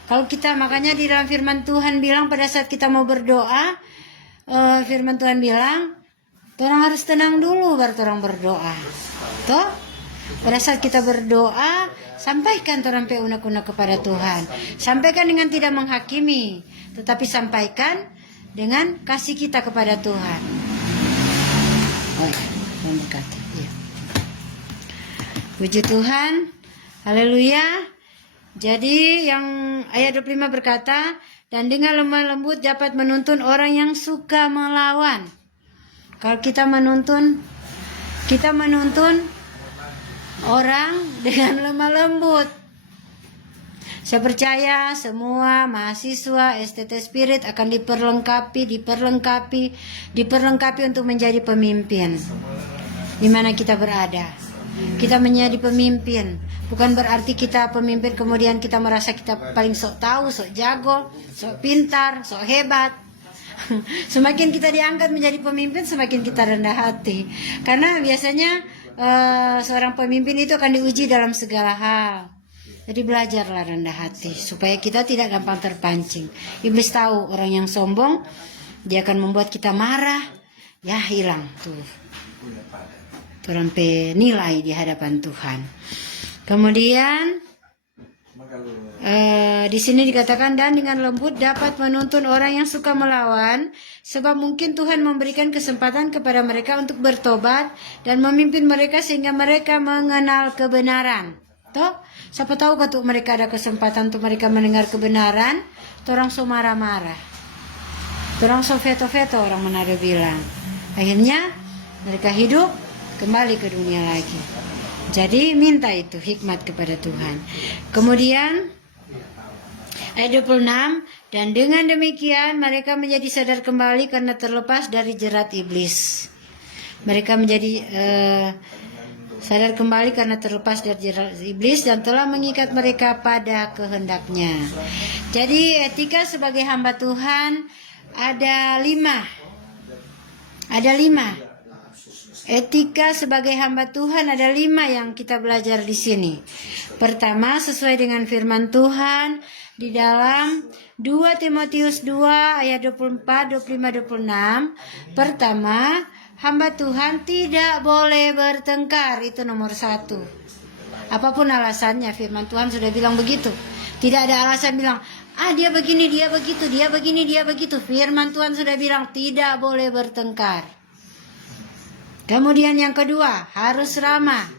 Kalau kita, makanya di dalam firman Tuhan bilang pada saat kita mau berdoa, firman Tuhan bilang, orang harus tenang dulu baru orang berdoa. Toh? Pada saat kita berdoa, sampaikan orang unek-unek kepada Tuhan. Sampaikan dengan tidak menghakimi, tetapi sampaikan dengan kasih kita kepada Tuhan. Oh ya, Tuhan berkati. Ya. Puji Tuhan. Haleluya. Jadi yang ayat 25 berkata, dan dengan lemah lembut dapat menuntun orang yang suka melawan. Kalau kita menuntun orang dengan lemah lembut. Saya percaya semua mahasiswa STT Spirit akan diperlengkapi untuk menjadi pemimpin. Di mana kita berada. Kita menjadi pemimpin. Bukan berarti kita pemimpin kemudian kita merasa kita paling sok tahu, sok jago, sok pintar, sok hebat. Semakin kita diangkat menjadi pemimpin, semakin kita rendah hati. Karena biasanya seorang pemimpin itu akan diuji dalam segala hal. Jadi belajarlah rendah hati supaya kita tidak gampang terpancing. Iblis tahu orang yang sombong dia akan membuat kita marah, ya hilang tuh sampai nilai di hadapan Tuhan. Kemudian di sini dikatakan, dan dengan lembut dapat menuntun orang yang suka melawan, sebab mungkin Tuhan memberikan kesempatan kepada mereka untuk bertobat dan memimpin mereka sehingga mereka mengenal kebenaran. Toh, siapa tahu kalau mereka ada kesempatan untuk mereka mendengar kebenaran, orang so marah-marah, orang so veto-veto, orang Manado bilang. Akhirnya mereka hidup kembali ke dunia lagi. Jadi minta itu hikmat kepada Tuhan. Kemudian ayat 26, dan dengan demikian mereka menjadi sadar kembali karena terlepas dari jerat iblis. Mereka menjadi sadar kembali karena terlepas dari jerat iblis dan telah mengikat mereka pada kehendaknya. Jadi etika sebagai hamba Tuhan ada 5. Etika sebagai hamba Tuhan ada 5 yang kita belajar di sini. Pertama, sesuai dengan firman Tuhan di dalam 2 Timotius 2 ayat 24, 25, 26. pertama, hamba Tuhan tidak boleh bertengkar, itu nomor 1. Apapun alasannya, firman Tuhan sudah bilang begitu. Tidak ada alasan bilang, dia begini, dia begitu, dia begini, dia begitu. Firman Tuhan sudah bilang tidak boleh bertengkar. Kemudian yang kedua, harus ramah.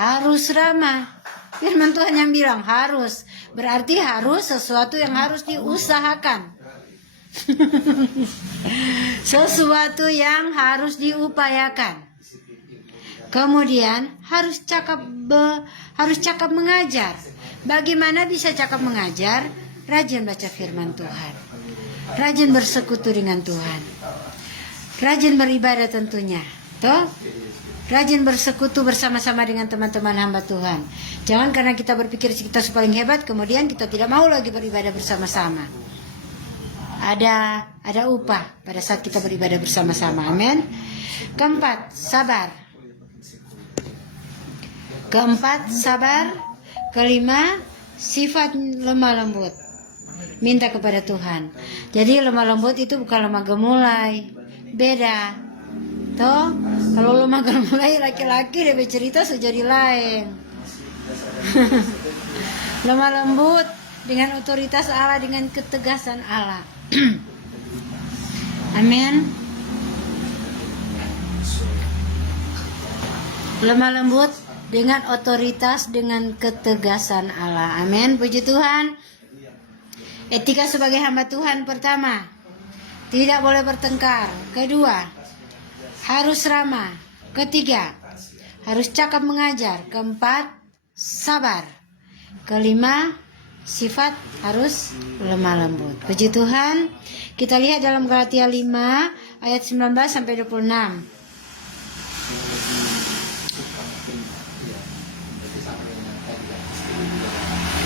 Harus ramah. Firman Tuhan yang bilang harus. Berarti harus sesuatu yang harus diusahakan. Sesuatu yang harus diupayakan. Kemudian harus cakap mengajar. Bagaimana bisa cakap mengajar? Rajin baca firman Tuhan. Rajin bersekutu dengan Tuhan. Rajin beribadah tentunya. Toh? Rajin bersekutu bersama-sama dengan teman-teman hamba Tuhan. Jangan karena kita berpikir kita paling hebat, kemudian kita tidak mau lagi beribadah bersama-sama. Ada upah pada saat kita beribadah bersama-sama. Amin. Keempat, sabar. Kelima, sifat lemah lembut. Minta kepada Tuhan. Jadi lemah lembut itu bukan lemah gemulai. Beda. Toh, kalau lemah gemulai laki-laki dia bercerita sejadi lain. Lemah lembut dengan otoritas Allah, dengan ketegasan Allah. Amin. Lemah lembut dengan otoritas, dengan ketegasan Allah. Amin. Puji Tuhan. Etika sebagai hamba Tuhan, pertama, tidak boleh bertengkar. Kedua, harus ramah. Ketiga, harus cakap mengajar. Keempat, sabar. Kelima, sifat harus lemah lembut. Puji Tuhan. Kita lihat dalam Galatia 5 ayat 19 sampai 26.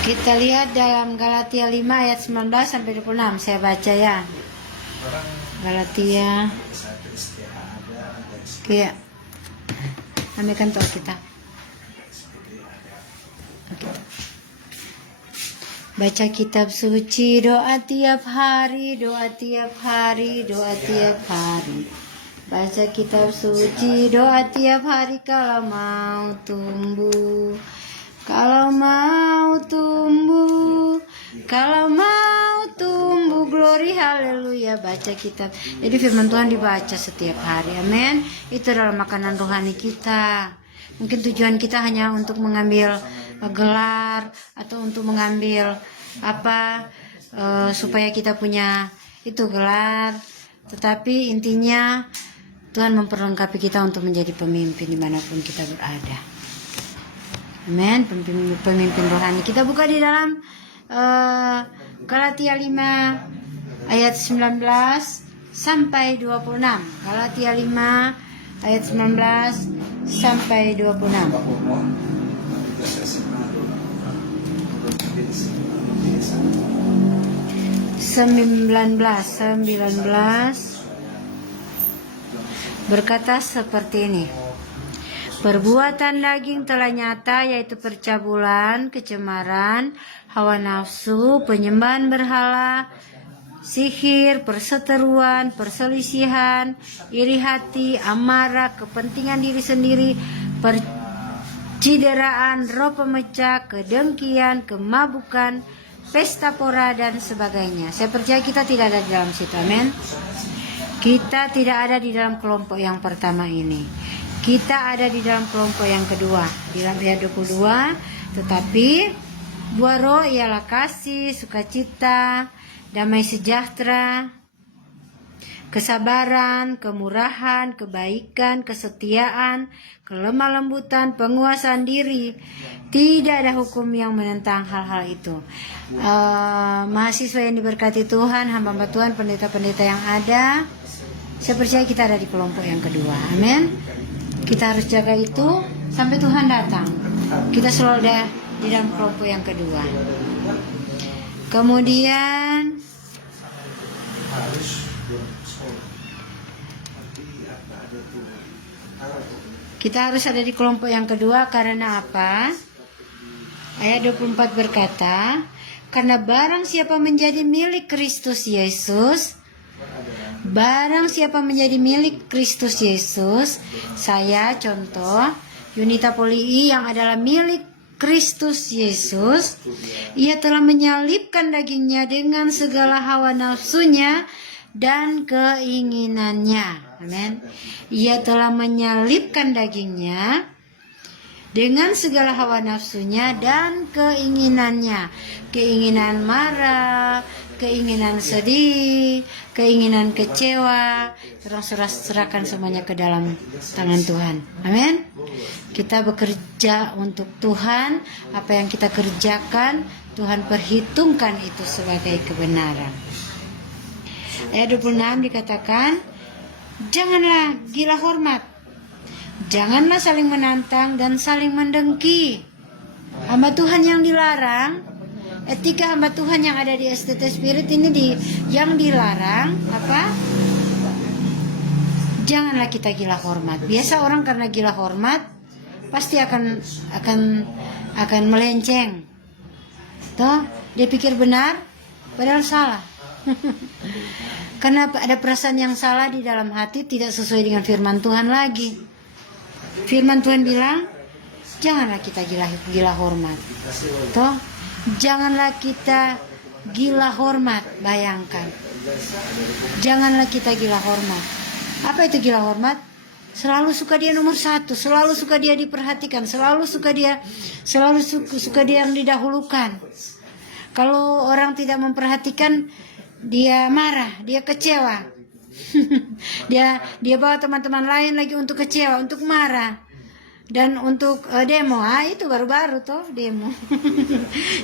Kita lihat dalam Galatia 5 ayat 19 sampai 26. Saya baca ya. Galatia. Iya. Ambilkan tuh kita. Baca kitab suci, doa tiap hari, doa tiap hari, doa tiap hari. Baca kitab suci, doa tiap hari kalau mau tumbuh. Kalau mau tumbuh, kalau mau tumbuh, glory haleluya. Baca kitab. Jadi firman Tuhan dibaca setiap hari. Amin. Itu adalah makanan rohani kita. Mungkin tujuan kita hanya untuk mengambil gelar atau untuk mengambil supaya kita punya itu gelar. Tetapi intinya Tuhan memperlengkapi kita untuk menjadi pemimpin dimanapun kita berada. Amin. Pemimpin rohani. Kita buka di dalam Galatia 5 ayat 19 sampai 26. Galatia 5 ayat 19 sampai 26. 19 berkata seperti ini. Perbuatan daging telah nyata, yaitu percabulan, kecemaran, hawa nafsu, penyembahan berhala, sihir, perseteruan, perselisihan, iri hati, amarah, kepentingan diri sendiri, percideraan, roh pemecah, kedengkian, kemabukan, pesta pora, dan sebagainya. Saya percaya kita tidak ada di dalam situ, amin. Kita tidak ada di dalam kelompok yang pertama ini. Kita ada di dalam kelompok yang kedua. Di dalam ayat 22, tetapi buah roh ialah kasih, sukacita, damai sejahtera, kesabaran, kemurahan, kebaikan, kesetiaan, kelemah lembutan, penguasaan diri. Tidak ada hukum yang menentang hal-hal itu. Mahasiswa yang diberkati Tuhan, hamba-hamba Tuhan, pendeta-pendeta yang ada, saya percaya kita ada di kelompok yang kedua. Amin. Kita harus jaga itu sampai Tuhan datang. Kita selalu ada di dalam kelompok yang kedua. Kemudian kita harus ada di kelompok yang kedua karena apa? Ayat 24 berkata, karena barang siapa menjadi milik Kristus Yesus, barang siapa menjadi milik Kristus Yesus, saya contoh Yunita Polii yang adalah milik Kristus Yesus, ia telah menyalibkan dagingnya dengan segala hawa nafsunya dan keinginannya. Amin. Ia telah menyalibkan dagingnya dengan segala hawa nafsunya dan keinginannya. Keinginan marah, keinginan sedih, keinginan kecewa, terus serahkan semuanya ke dalam tangan Tuhan. Amin. Kita bekerja untuk Tuhan, apa yang kita kerjakan, Tuhan perhitungkan itu sebagai kebenaran. Ayat 26 dikatakan, janganlah gila hormat, janganlah saling menantang dan saling mendengki. Hamba Tuhan yang dilarang, etika hamba Tuhan yang ada di STT Spirit ini yang dilarang apa? Janganlah kita gila hormat. Biasa orang karena gila hormat pasti akan melenceng. Toh, dia pikir benar padahal salah. Karena ada perasaan yang salah di dalam hati, tidak sesuai dengan firman Tuhan lagi. Firman Tuhan bilang, janganlah kita gila hormat. Toh, janganlah kita gila hormat. Bayangkan, janganlah kita gila hormat. Apa itu gila hormat? Selalu suka dia nomor satu, selalu suka dia diperhatikan, selalu suka dia yang didahulukan. Kalau orang tidak memperhatikan, dia marah, dia kecewa. dia bawa teman-teman lain lagi untuk kecewa, untuk marah. Dan untuk demo, itu baru-baru tuh demo.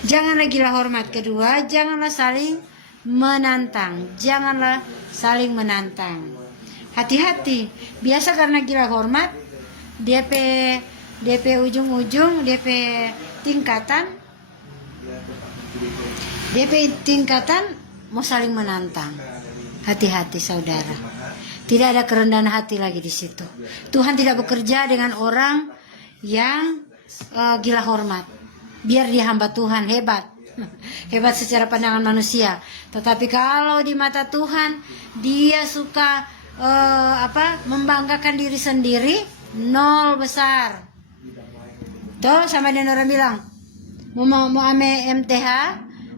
Janganlah gila hormat. Kedua, janganlah saling menantang. Janganlah saling menantang. Hati-hati. Biasa karena gila hormat, DP ujung-ujung, DP tingkatan mau saling menantang. Hati-hati saudara. Tidak ada kerendahan hati lagi di situ. Tuhan tidak bekerja dengan orang yang gila hormat. Biar dia hamba Tuhan, hebat. Hebat secara pandangan manusia. Tetapi kalau di mata Tuhan, dia suka membanggakan diri sendiri, nol besar. Tuh sama dia orang bilang, mau ame MTH,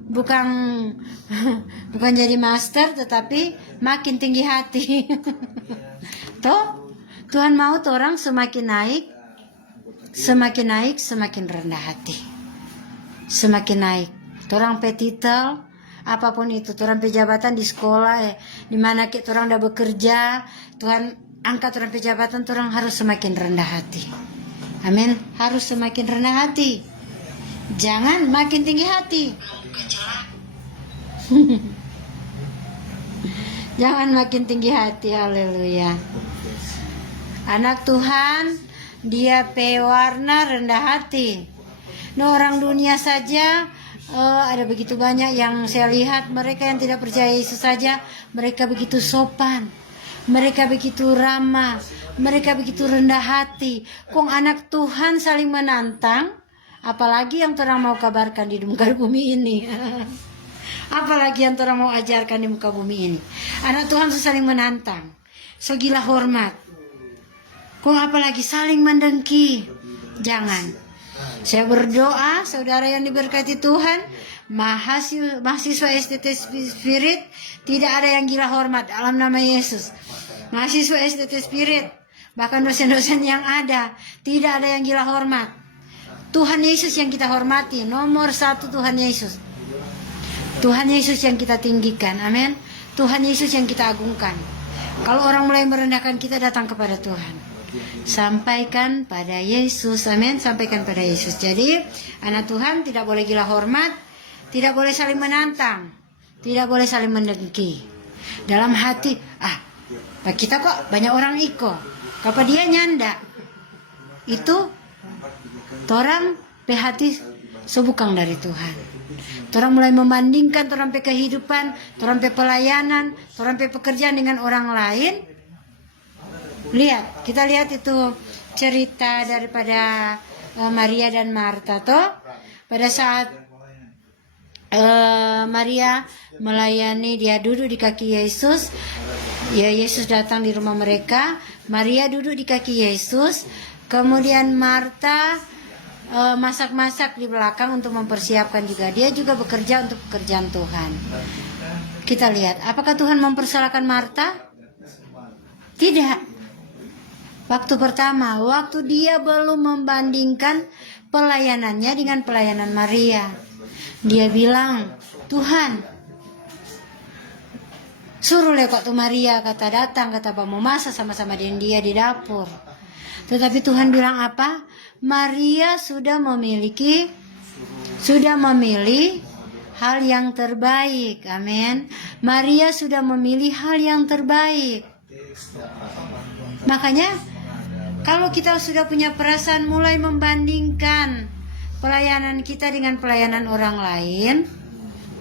bukan jadi master, tetapi makin tinggi hati. Tuh, Tuhan mau tuh orang semakin naik, semakin rendah hati. Semakin naik. Orang petitel, apapun itu, orang pejabatan di sekolah, di mana kita orang udah bekerja, Tuhan angkat orang pejabatan, orang harus semakin rendah hati. Amin. Harus semakin rendah hati. Jangan makin tinggi hati. Jangan makin tinggi hati. Haleluya. Anak Tuhan, dia pewarna rendah hati. Orang dunia saja, ada begitu banyak yang saya lihat, mereka yang tidak percaya Yesus saja, mereka begitu sopan. mereka begitu ramah, mereka begitu rendah hati. Kong anak Tuhan saling menantang, apalagi yang orang mau kabarkan di muka bumi ini. Apalagi yang orang mau ajarkan di muka bumi ini. Anak Tuhan saling menantang, so gila hormat. Kong apalagi saling mendengki. Jangan. Saya berdoa, saudara yang diberkati Tuhan, mahasiswa STT Spirit, tidak ada yang gila hormat dalam nama Yesus. Mahasiswa STT Spirit, bahkan dosen-dosen yang ada, tidak ada yang gila hormat. Tuhan Yesus yang kita hormati, nomor satu Tuhan Yesus. Tuhan Yesus yang kita tinggikan, amin. Tuhan Yesus yang kita agungkan. Kalau orang mulai merendahkan kita, datang kepada Tuhan. Sampaikan pada Yesus, amin. Sampaikan pada Yesus. Jadi anak Tuhan tidak boleh gila hormat, tidak boleh saling menantang, tidak boleh saling mendengki. Dalam hati, Pak kita kok banyak orang iko, apa dia nyanda, itu torang hati sebukang dari Tuhan. Torang mulai membandingkan torang pe kehidupan, torang pe pelayanan, torang pe pekerjaan dengan orang lain. Lihat, kita lihat itu cerita daripada Maria dan Marta toh. Pada saat Maria melayani, dia duduk di kaki Yesus. Ya, Yesus datang di rumah mereka. Maria duduk di kaki Yesus. Kemudian Marta masak-masak di belakang untuk mempersiapkan juga. Dia juga bekerja untuk pekerjaan Tuhan. Kita lihat, apakah Tuhan mempersalahkan Marta? Tidak. Waktu pertama, waktu dia belum membandingkan pelayanannya dengan pelayanan Maria. Dia bilang, Tuhan, suruh lekok tuh Maria, kata datang, kata mau masak sama-sama dengan dia di dapur. Tetapi Tuhan bilang apa? Maria sudah memilih hal yang terbaik. Amin. Maria sudah memilih hal yang terbaik. Makanya kalau kita sudah punya perasaan mulai membandingkan pelayanan kita dengan pelayanan orang lain,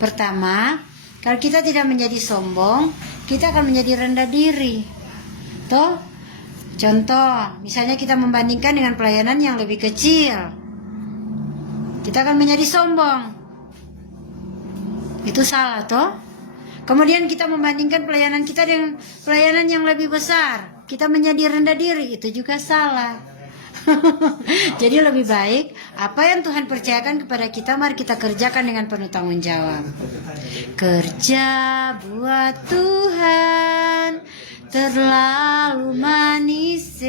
pertama, kalau kita tidak menjadi sombong, kita akan menjadi rendah diri. Toh, contoh, misalnya kita membandingkan dengan pelayanan yang lebih kecil, kita akan menjadi sombong. Itu salah toh. Kemudian kita membandingkan pelayanan kita dengan pelayanan yang lebih besar, kita menjadi rendah diri, itu juga salah. Jadi lebih baik apa yang Tuhan percayakan kepada kita, mari kita kerjakan dengan penuh tanggung jawab. Kerja buat Tuhan terlalu manis,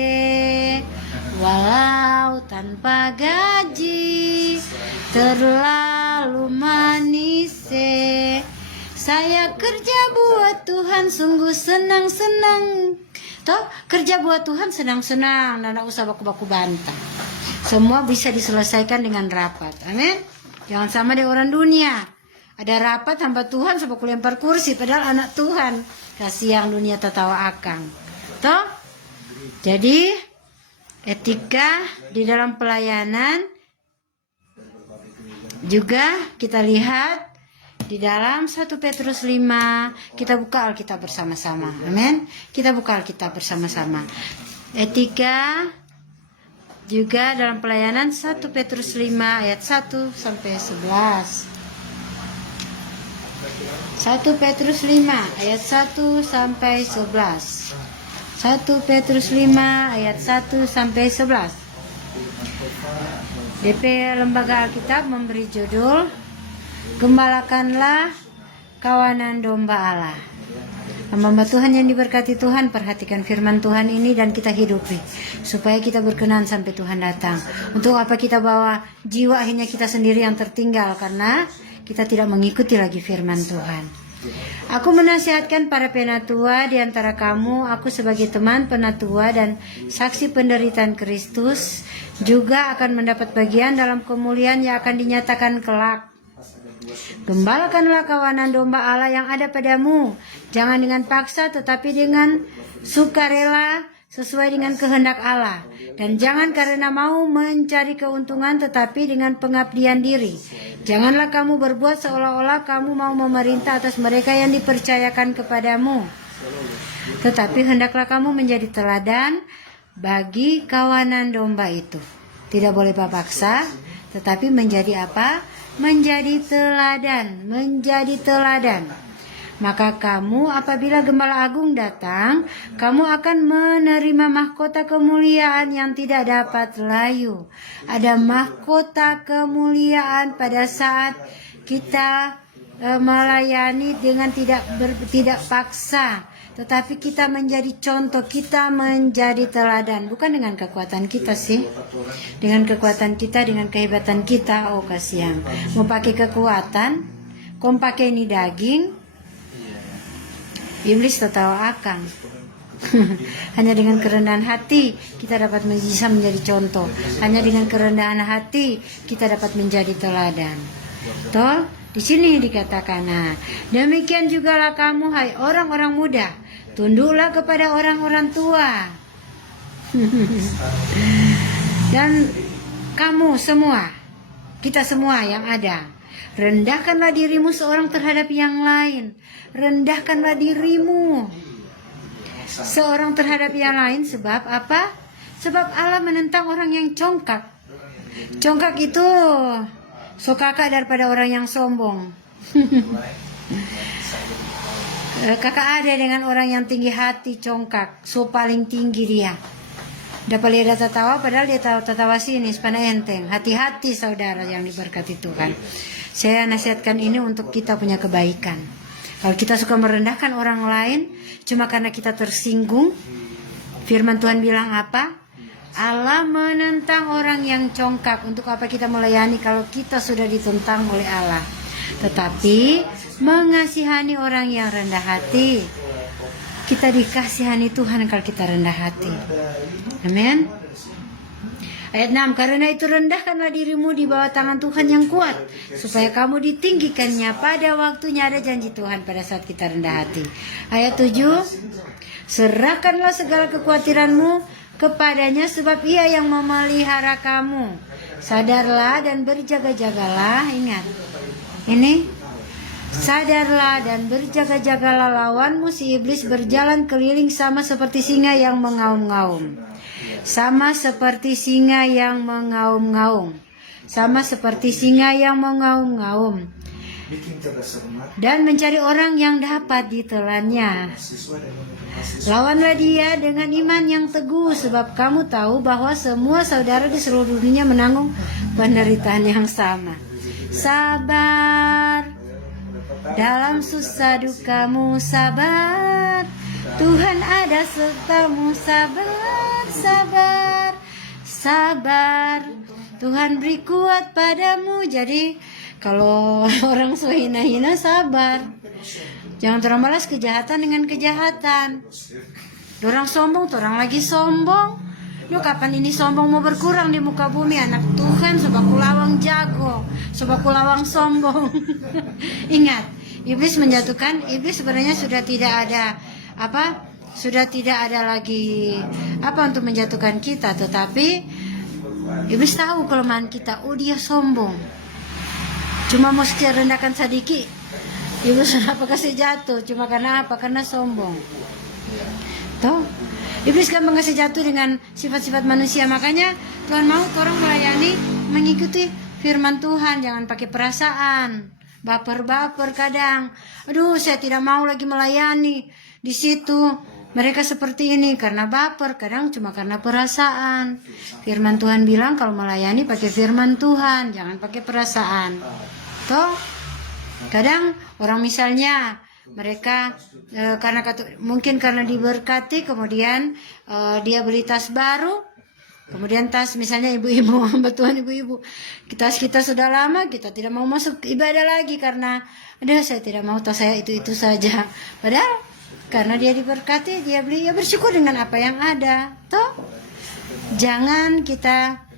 walau tanpa gaji terlalu manis. Saya kerja buat Tuhan sungguh senang-senang. Toh, kerja buat Tuhan senang-senang, dan tidak usah baku-baku bantah. Semua bisa diselesaikan dengan rapat. Amin. Jangan sama dengan orang dunia. Ada rapat hamba Tuhan sebab lempar kursi, padahal anak Tuhan. Kasih yang dunia tertawa akang. Toh? Jadi etika di dalam pelayanan juga kita lihat di dalam 1 Petrus 5, kita buka Alkitab bersama-sama. Amin. Kita buka Alkitab bersama-sama. Etika juga dalam pelayanan 1 Petrus 5 ayat 1 sampai 11. 1 Petrus 5 ayat 1 sampai 11. 1 Petrus 5 ayat 1 sampai 11. DP Lembaga Alkitab memberi judul Gembalakanlah kawanan domba Allah. Hamba Tuhan yang diberkati Tuhan, perhatikan firman Tuhan ini dan kita hidupi supaya kita berkenan sampai Tuhan datang. Untuk apa kita bawa jiwa akhirnya kita sendiri yang tertinggal karena kita tidak mengikuti lagi firman Tuhan. Aku menasihatkan para penatua di antara kamu, aku sebagai teman penatua dan saksi penderitaan Kristus juga akan mendapat bagian dalam kemuliaan yang akan dinyatakan kelak. Gembalakanlah kawanan domba Allah yang ada padamu, jangan dengan paksa tetapi dengan sukarela sesuai dengan kehendak Allah, dan jangan karena mau mencari keuntungan tetapi dengan pengabdian diri. Janganlah kamu berbuat seolah-olah kamu mau memerintah atas mereka yang dipercayakan kepadamu. Tetapi hendaklah kamu menjadi teladan bagi kawanan domba itu. Tidak boleh paksa, tetapi menjadi apa? Menjadi teladan, menjadi teladan. Maka kamu apabila Gembala Agung datang, kamu akan menerima mahkota kemuliaan yang tidak dapat layu. Ada mahkota kemuliaan pada saat kita melayani dengan tidak paksa, tetapi kita menjadi contoh, kita menjadi teladan, bukan dengan kekuatan kita sih, dengan kekuatan kita, dengan kehebatan kita. Oh kasihan, mau pakai kekuatan, kau pakai ini daging, iblis tertawa akang. Hanya dengan kerendahan hati kita dapat bisa menjadi contoh. Hanya dengan kerendahan hati kita dapat menjadi teladan. Toh, di sini dikatakan, nah, demikian jugalah kamu, hai orang-orang muda, tunduklah kepada orang-orang tua. Dan kamu semua, kita semua yang ada, rendahkanlah dirimu seorang terhadap yang lain. Rendahkanlah dirimu seorang terhadap yang lain. Sebab apa? Sebab Allah menentang orang yang congkak. Congkak itu so kakak daripada orang yang sombong. Kakak ada dengan orang yang tinggi hati, congkak, so paling tinggi dia. Dapat lihat tertawa, padahal dia tertawa sini, sepana enteng. Hati-hati saudara yang diberkati Tuhan. Saya nasihatkan ini untuk kita punya kebaikan. Kalau kita suka merendahkan orang lain cuma karena kita tersinggung, firman Tuhan bilang apa? Allah menentang orang yang congkak. Untuk apa kita melayani kalau kita sudah ditentang oleh Allah? Tetapi mengasihani orang yang rendah hati. Kita dikasihani Tuhan kalau kita rendah hati. Amin. Ayat 6, karena itu rendahkanlah dirimu di bawah tangan Tuhan yang kuat, supaya kamu ditinggikannya pada waktunya. Ada janji Tuhan pada saat kita rendah hati. Ayat 7, serahkanlah segala kekhawatiranmu kepadanya, sebab ia yang memelihara kamu. Sadarlah dan berjaga-jagalah. Ingat, ini sadarlah dan berjaga-jagalah, lawanmu si iblis berjalan keliling sama seperti singa yang mengaum-ngaum. Sama seperti singa yang mengaum-ngaum. Sama seperti singa yang mengaum-ngaum. Dan mencari orang yang dapat ditelannya. Lawanlah dia dengan iman yang teguh, sebab kamu tahu bahwa semua saudara di seluruh dunia menanggung penderitaan yang sama. Sabar dalam susah dukamu, sabar, Tuhan ada sertamu. Sabar, sabar, sabar, Tuhan beri kuat padamu. Jadi kalau orang so hina-hina, sabar. Jangan terang balas kejahatan dengan kejahatan. Orang sombong, orang lagi sombong. Lu kapan ini sombong mau berkurang di muka bumi? Anak Tuhan, sobaku lawang jago, sobaku lawang sombong. Ingat, iblis menjatuhkan. Iblis sebenarnya sudah tidak ada sudah tidak ada lagi untuk menjatuhkan kita, tetapi iblis tahu kelemahan kita. Oh, dia sombong, cuma mau rendahkan sedikit, iblis kenapa kasih jatuh? Cuma karena apa? Karena sombong. Tuh, iblis gampang kasih jatuh dengan sifat-sifat manusia. Makanya Tuhan mau orang melayani mengikuti firman Tuhan, jangan pakai perasaan. Baper-baper kadang. Aduh, saya tidak mau lagi melayani. Di situ mereka seperti ini karena baper, kadang cuma karena perasaan. Firman Tuhan bilang kalau melayani pakai firman Tuhan, jangan pakai perasaan. Toh, kadang orang misalnya mereka mungkin karena diberkati, kemudian dia beli tas baru. Kemudian tas, misalnya ibu-ibu, hamba Tuhan ibu-ibu, tas kita sudah lama, kita tidak mau masuk ibadah lagi karena saya tidak mau tas saya itu saja. Padahal karena dia diberkati, dia beli, ya bersyukur dengan apa yang ada. Toh, jangan kita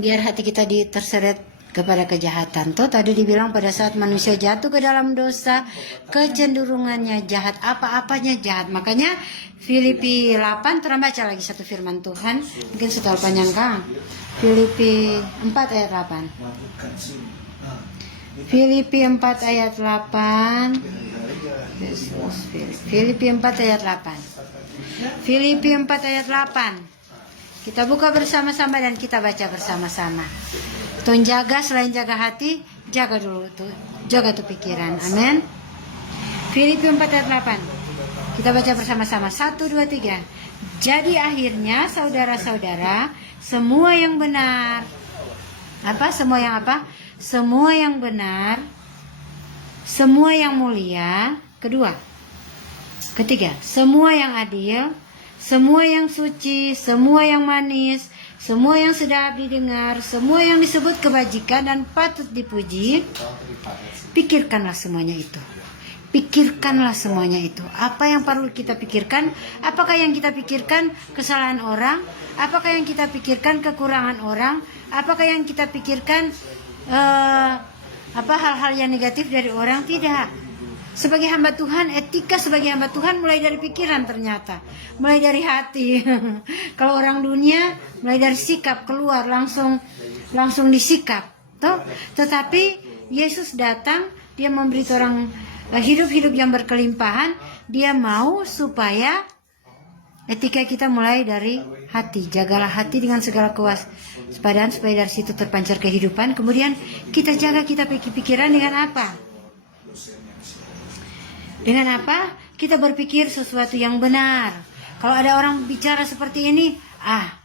biar hati kita terseret kepada kejahatan. Toh tadi dibilang pada saat manusia jatuh ke dalam dosa, kecenderungannya jahat, apa-apanya jahat. Makanya Filipi 8, terang baca lagi satu firman Tuhan, mungkin setelah panjang Kang. Filipi 4 ayat 8. Filipi 4 ayat 8. Yesus. Filipi 4 ayat 8. Filipi 4 ayat 8. Kita buka bersama-sama dan kita baca bersama-sama. Tuh jaga, selain jaga hati, jaga tuh pikiran. Amin. Filipi 4 ayat 8. Kita baca bersama-sama. 1, 2, 3. Jadi akhirnya saudara-saudara, semua yang benar. Apa? Semua yang apa? Semua yang benar, semua yang mulia. Kedua. Ketiga, semua yang adil, semua yang suci, semua yang manis, semua yang sedap didengar, semua yang disebut kebajikan dan patut dipuji, pikirkanlah semuanya itu. Pikirkanlah semuanya itu. Apa yang perlu kita pikirkan? Apakah yang kita pikirkan kesalahan orang? Apakah yang kita pikirkan kekurangan orang? Apakah yang kita pikirkan hal-hal yang negatif dari orang? Tidak. Sebagai hamba Tuhan, etika sebagai hamba Tuhan mulai dari pikiran ternyata, mulai dari hati. Kalau orang dunia mulai dari sikap, keluar langsung disikap. Tetapi Yesus datang, dia memberi orang hidup yang berkelimpahan. Dia mau supaya etika kita mulai dari hati. Jagalah hati dengan segala kewaspadaan supaya dari situ terpancar kehidupan. Kemudian kita jaga kita pikiran dengan apa? Dengan apa? Kita berpikir sesuatu yang benar. Kalau ada orang bicara seperti ini,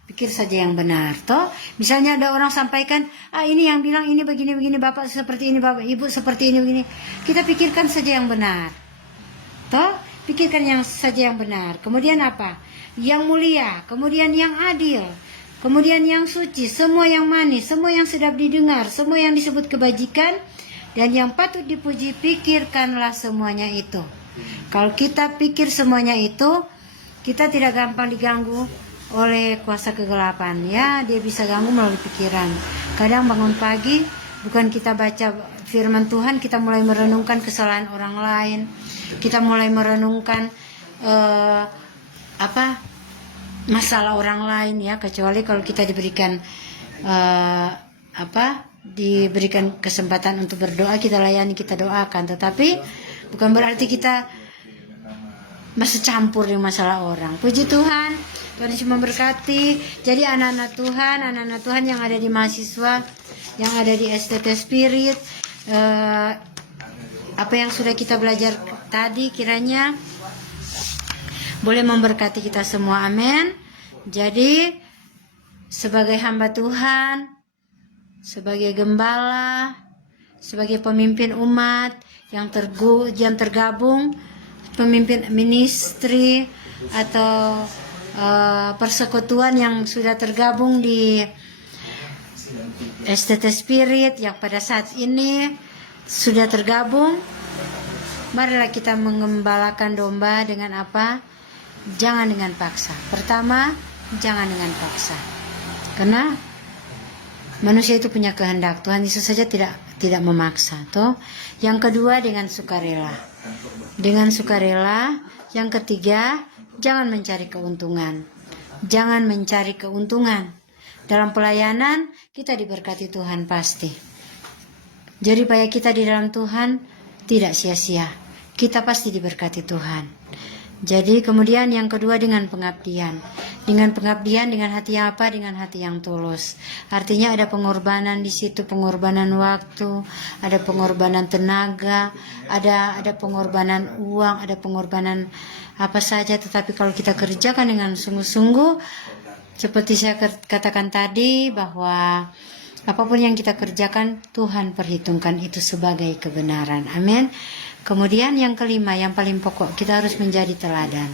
pikir saja yang benar. Toh, misalnya ada orang sampaikan, ini yang bilang ini begini-begini, bapak seperti ini, bapak ibu seperti ini begini. Kita pikirkan saja yang benar. Toh, pikirkan saja yang benar. Kemudian apa? Yang mulia, kemudian yang adil, kemudian yang suci, semua yang manis, semua yang sedap didengar, semua yang disebut kebajikan, dan yang patut dipuji, pikirkanlah semuanya itu. Kalau kita pikir semuanya itu, kita tidak gampang diganggu oleh kuasa kegelapan. Ya, dia bisa ganggu melalui pikiran. Kadang bangun pagi, bukan kita baca firman Tuhan, kita mulai merenungkan kesalahan orang lain. Kita mulai merenungkan masalah orang lain, ya. Kecuali kalau kita diberikan diberikan kesempatan untuk berdoa, kita layani, kita doakan. Tetapi bukan berarti kita masih campur di masalah orang. Puji Tuhan, Tuhan Yesus memberkati. Jadi anak-anak Tuhan yang ada di mahasiswa, yang ada di STT Spirit, apa yang sudah kita belajar tadi kiranya boleh memberkati kita semua. Amin. Jadi sebagai hamba Tuhan, sebagai gembala, sebagai pemimpin umat yang tergabung, pemimpin ministry atau persekutuan yang sudah tergabung di STT Spirit yang pada saat ini sudah tergabung, marilah kita mengembalakan domba dengan apa? Jangan dengan paksa. Pertama, jangan dengan paksa. Karena manusia itu punya kehendak. Tuhan Yesus saja tidak memaksa, toh. Yang kedua, dengan sukarela. Dengan sukarela. Yang ketiga, jangan mencari keuntungan. Jangan mencari keuntungan. Dalam pelayanan kita diberkati Tuhan pasti. Jadi supaya kita di dalam Tuhan tidak sia-sia. Kita pasti diberkati Tuhan. Jadi kemudian yang kedua dengan pengabdian. Dengan pengabdian dengan hati yang apa? Dengan hati yang tulus. Artinya ada pengorbanan di situ, pengorbanan waktu, ada pengorbanan tenaga, ada pengorbanan uang, ada pengorbanan apa saja. Tetapi kalau kita kerjakan dengan sungguh-sungguh, seperti saya katakan tadi, bahwa apapun yang kita kerjakan, Tuhan perhitungkan itu sebagai kebenaran. Amin. Kemudian yang kelima, yang paling pokok, kita harus menjadi teladan.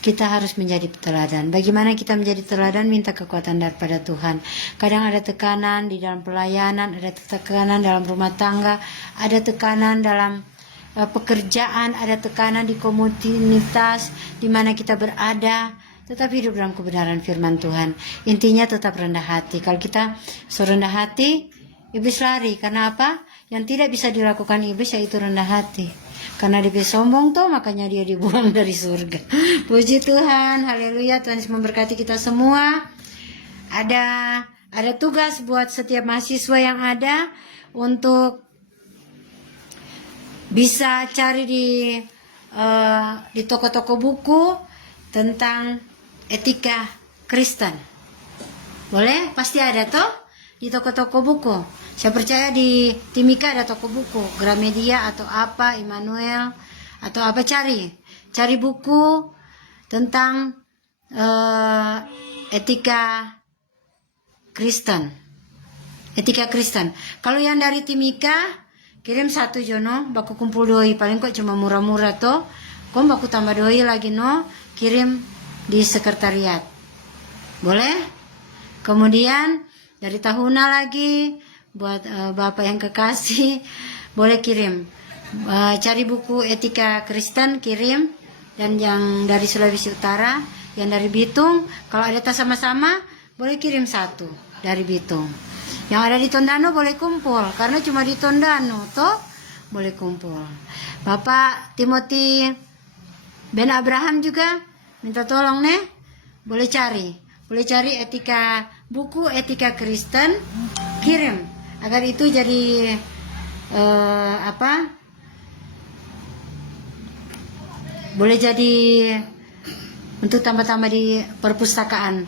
Kita harus menjadi teladan. Bagaimana kita menjadi teladan? Minta kekuatan daripada Tuhan. Kadang ada tekanan di dalam pelayanan, ada tekanan dalam rumah tangga, ada tekanan dalam pekerjaan, ada tekanan di komunitas di mana kita berada. Tetapi hidup dalam kebenaran firman Tuhan. Intinya tetap rendah hati. Kalau kita serendah hati, iblis lari. Karena apa? Yang tidak bisa dilakukan iblis yaitu rendah hati. Karena dia sombong tuh, makanya dia dibuang dari surga. Puji Tuhan, haleluya. Tuhan Yesus memberkati kita semua. Ada tugas buat setiap mahasiswa yang ada untuk bisa cari di di toko-toko buku tentang etika Kristen. Boleh? Pasti ada toh di toko-toko buku. Saya percaya di Timika ada toko buku, Gramedia atau apa, Immanuel atau apa, cari buku tentang etika Kristen. Etika Kristen. Kalau yang dari Timika kirim satu jono, baku kumpul doi, paling kok cuma murah-murah toh. Kok baku tambah doi lagi no, kirim di sekretariat. Boleh? Kemudian dari Tahuna lagi buat Bapak yang kekasih boleh kirim. Cari buku etika Kristen kirim, dan yang dari Sulawesi Utara, yang dari Bitung kalau ada tas sama-sama boleh kirim satu dari Bitung. Yang ada di Tondano boleh kumpul karena cuma di Tondano toh boleh kumpul. Bapak Timothy Ben Abraham juga minta tolong nih, boleh cari buku etika Kristen, kirim agar itu jadi boleh jadi untuk tambah-tambah di perpustakaan,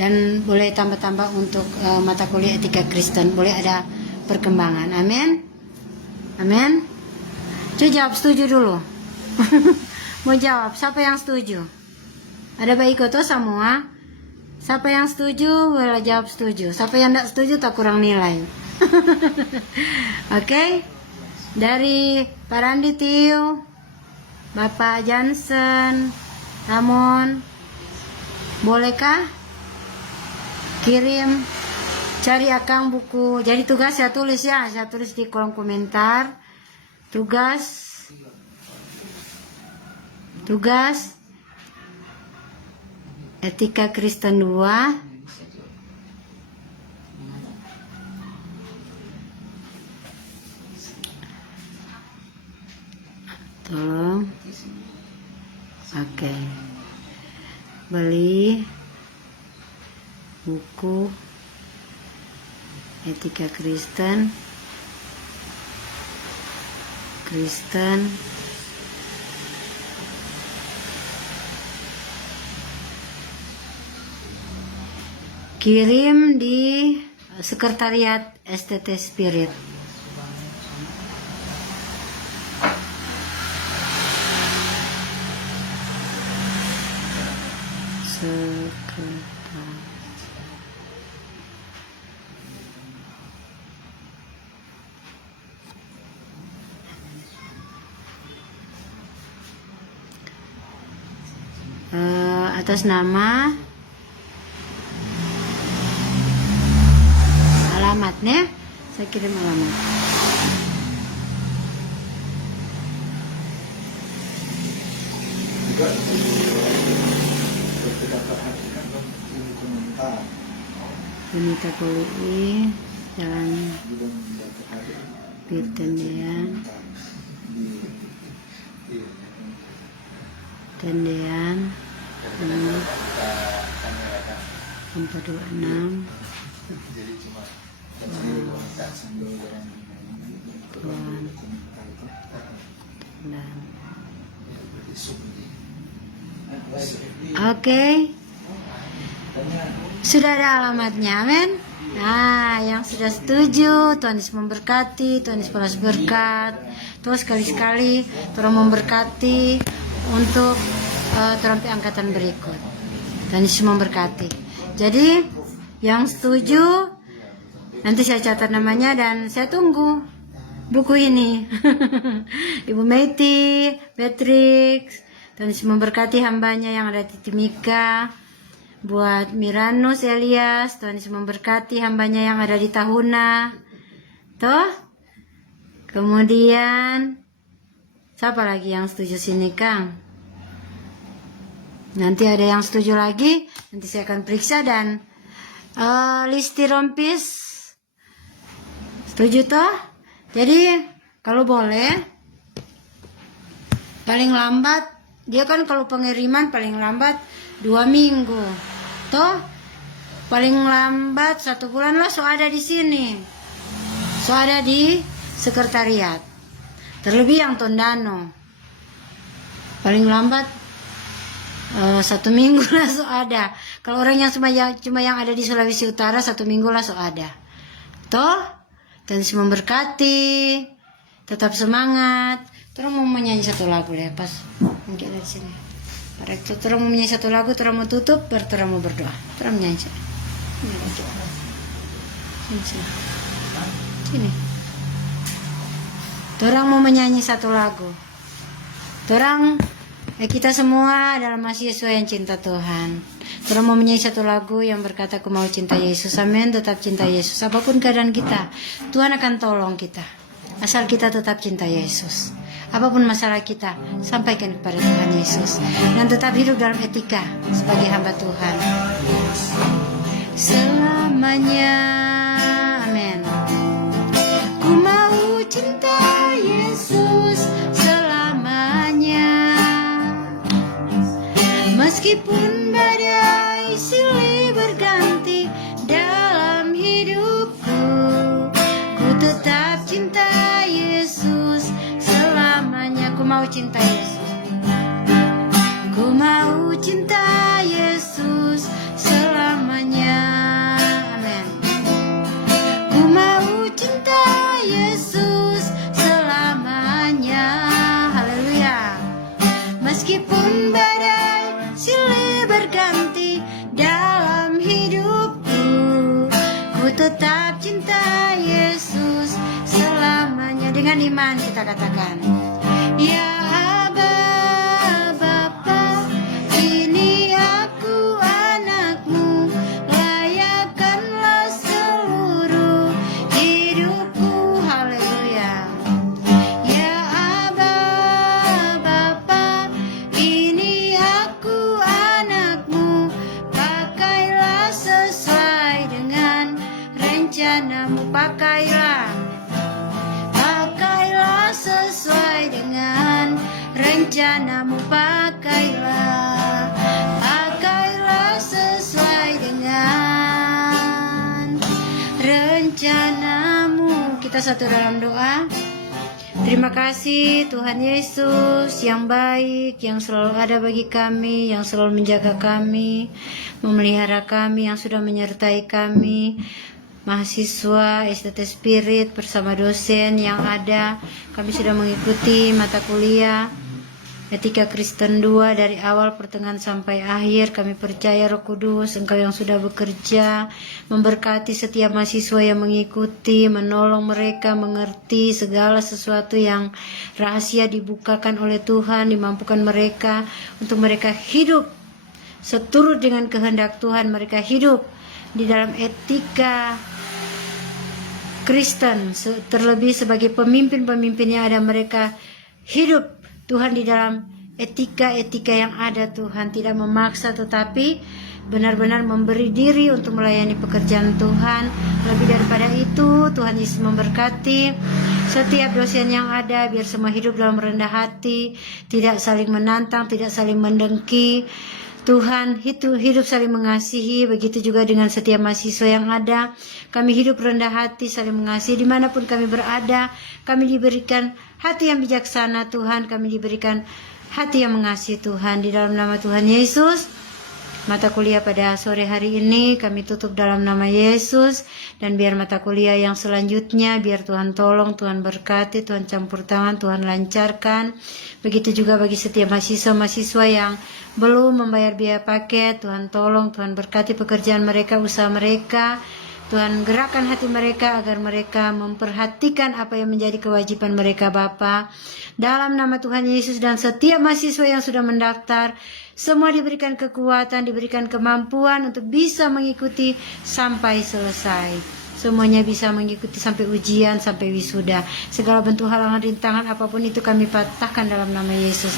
dan boleh tambah-tambah untuk mata kuliah etika Kristen, boleh ada perkembangan. Amin, amin. Coba jawab setuju dulu. Mau jawab siapa yang setuju? Ada baik itu semua. Siapa yang setuju boleh jawab setuju. Siapa yang tidak setuju tak kurang nilai. Oke. Dari Pak Randi Tiu, Bapak Johnson, Ramon, bolehkah kirim, cari akang buku. Jadi tugas saya tulis ya, saya tulis di kolom komentar. Tugas etika Kristen 2. Tolong. Oke. Beli buku etika Kristen kirim di sekretariat STT Spirit. Atas nama alamatnya, saya kirim alamat. Unita Kuli, Jalan Tendean, 426 Oke. Sudah ada alamatnya, amin. Nah, yang sudah setuju, Tuhan Yesus memberkati, Tuhan Yesus balas berkat. Terus sekali-sekali Tuhan memberkati untuk terampi angkatan berikut. Tuhan Yesus memberkati. Jadi, yang setuju nanti saya catat namanya dan saya tunggu buku ini. Ibu Meti, Beatrix, Tuhan Yesus memberkati hambanya yang ada di Timika. Buat Miranus Elias, Tuhan Yesus memberkati hambanya yang ada di Tahuna. Toh? Kemudian siapa lagi yang setuju sini, Kang? Nanti ada yang setuju lagi, nanti saya akan periksa. Dan Listi Rompis setuju toh? Jadi kalau boleh paling lambat, dia kan kalau pengiriman paling lambat 2 minggu toh, paling lambat 1 bulan lah so ada di sini, so ada di sekretariat. Terlebih yang Tondano paling lambat 1 minggu lah so ada. Kalau orang yang cuma yang ada di Sulawesi Utara 1 minggu lah so ada. Toh, dan memberkati, tetap semangat. Terus mau menyanyi satu lagu deh pas mungkin dari sini. Pada itu terus mau menyanyi satu lagu, terus mau tutup, terus mau berdoa. Terus menyanyi. Sini. Orang mau menyanyi satu lagu. Orang kita semua adalah mahasiswa yang cinta Tuhan. Orang mau menyanyi satu lagu yang berkata, aku mau cinta Yesus. Amin, tetap cinta Yesus. Apapun keadaan kita, Tuhan akan tolong kita. Asal kita tetap cinta Yesus. Apapun masalah kita, sampaikan kepada Tuhan Yesus. Dan tetap hidup dalam etika sebagai hamba Tuhan. Selamanya, amin. Ku mau cinta Yesus selamanya. Meskipun badai silih berganti dalam hidupku, ku tetap cinta Yesus selamanya. Ku mau cinta Yesus. Ku mau cinta Yesus selamanya. Amin. Ku mau cinta Yesus selamanya. Haleluya. Meskipun badai silih berganti dalam hidupku, ku tetap cinta Yesus selamanya. Dengan iman kita katakan, ya Aba Bapa, ini aku anakmu, layakkanlah seluruh hidupku. Haleluya. Ya Aba Bapa, ini aku anakmu, pakailah sesuai dengan rencanamu. Pakailah sesuai dengan rencanamu. Pakailah sesuai dengan rencanamu. Kita satu dalam doa. Terima kasih Tuhan Yesus yang baik, yang selalu ada bagi kami, yang selalu menjaga kami, memelihara kami, yang sudah menyertai kami, mahasiswa STT Spirit bersama dosen yang ada. Kami sudah mengikuti mata kuliah Etika Kristen 2 dari awal pertengahan sampai akhir. Kami percaya Roh Kudus, Engkau yang sudah bekerja, memberkati setiap mahasiswa yang mengikuti, menolong mereka mengerti segala sesuatu yang rahasia dibukakan oleh Tuhan, dimampukan mereka untuk mereka hidup seturut dengan kehendak Tuhan. Mereka hidup di dalam etika Kristen, terlebih sebagai pemimpin-pemimpin yang ada, mereka hidup Tuhan di dalam etika-etika yang ada. Tuhan tidak memaksa, tetapi benar-benar memberi diri untuk melayani pekerjaan Tuhan. Lebih daripada itu, Tuhan Yesus memberkati setiap dosen yang ada, biar semua hidup dalam rendah hati, tidak saling menantang, tidak saling mendengki. Tuhan hidup saling mengasihi. Begitu juga dengan setiap mahasiswa yang ada. Kami hidup rendah hati, saling mengasihi. Dimanapun kami berada, kami diberikan hati yang bijaksana Tuhan. Kami diberikan hati yang mengasihi Tuhan. Di dalam nama Tuhan Yesus, mata kuliah pada sore hari ini kami tutup dalam nama Yesus. Dan biar mata kuliah yang selanjutnya, biar Tuhan tolong, Tuhan berkati, Tuhan campur tangan, Tuhan lancarkan. Begitu juga bagi setiap mahasiswa-mahasiswa yang belum membayar biaya paket, Tuhan tolong, Tuhan berkati pekerjaan mereka, usaha mereka. Tuhan gerakkan hati mereka agar mereka memperhatikan apa yang menjadi kewajiban mereka Bapa. Dalam nama Tuhan Yesus, dan setiap mahasiswa yang sudah mendaftar, semua diberikan kekuatan, diberikan kemampuan untuk bisa mengikuti sampai selesai. Semuanya bisa mengikuti sampai ujian, sampai wisuda. Segala bentuk halangan rintangan apapun itu kami patahkan dalam nama Yesus.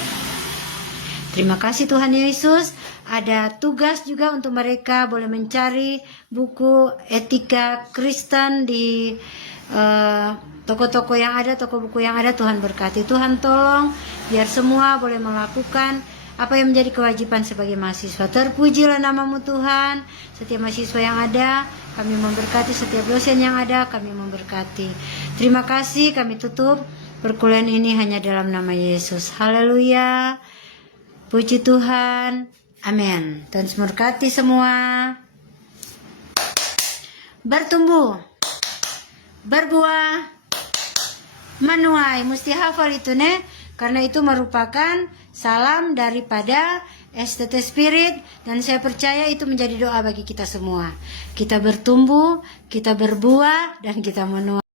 Terima kasih Tuhan Yesus. Ada tugas juga untuk mereka boleh mencari buku etika Kristen di toko-toko yang ada, toko buku yang ada. Tuhan berkati, Tuhan tolong biar semua boleh melakukan apa yang menjadi kewajiban sebagai mahasiswa. Terpujilah namamu Tuhan. Setiap mahasiswa yang ada, kami memberkati. Setiap dosen yang ada, kami memberkati. Terima kasih. Kami tutup perkuliahan ini hanya dalam nama Yesus. Haleluya. Puji Tuhan. Amin. Tuhan memberkati semua. Bertumbuh, berbuah, menuai. Mesti hafal itu nih, karena itu merupakan salam daripada STT Spirit, dan saya percaya itu menjadi doa bagi kita semua. Kita bertumbuh, kita berbuah, dan kita menuai.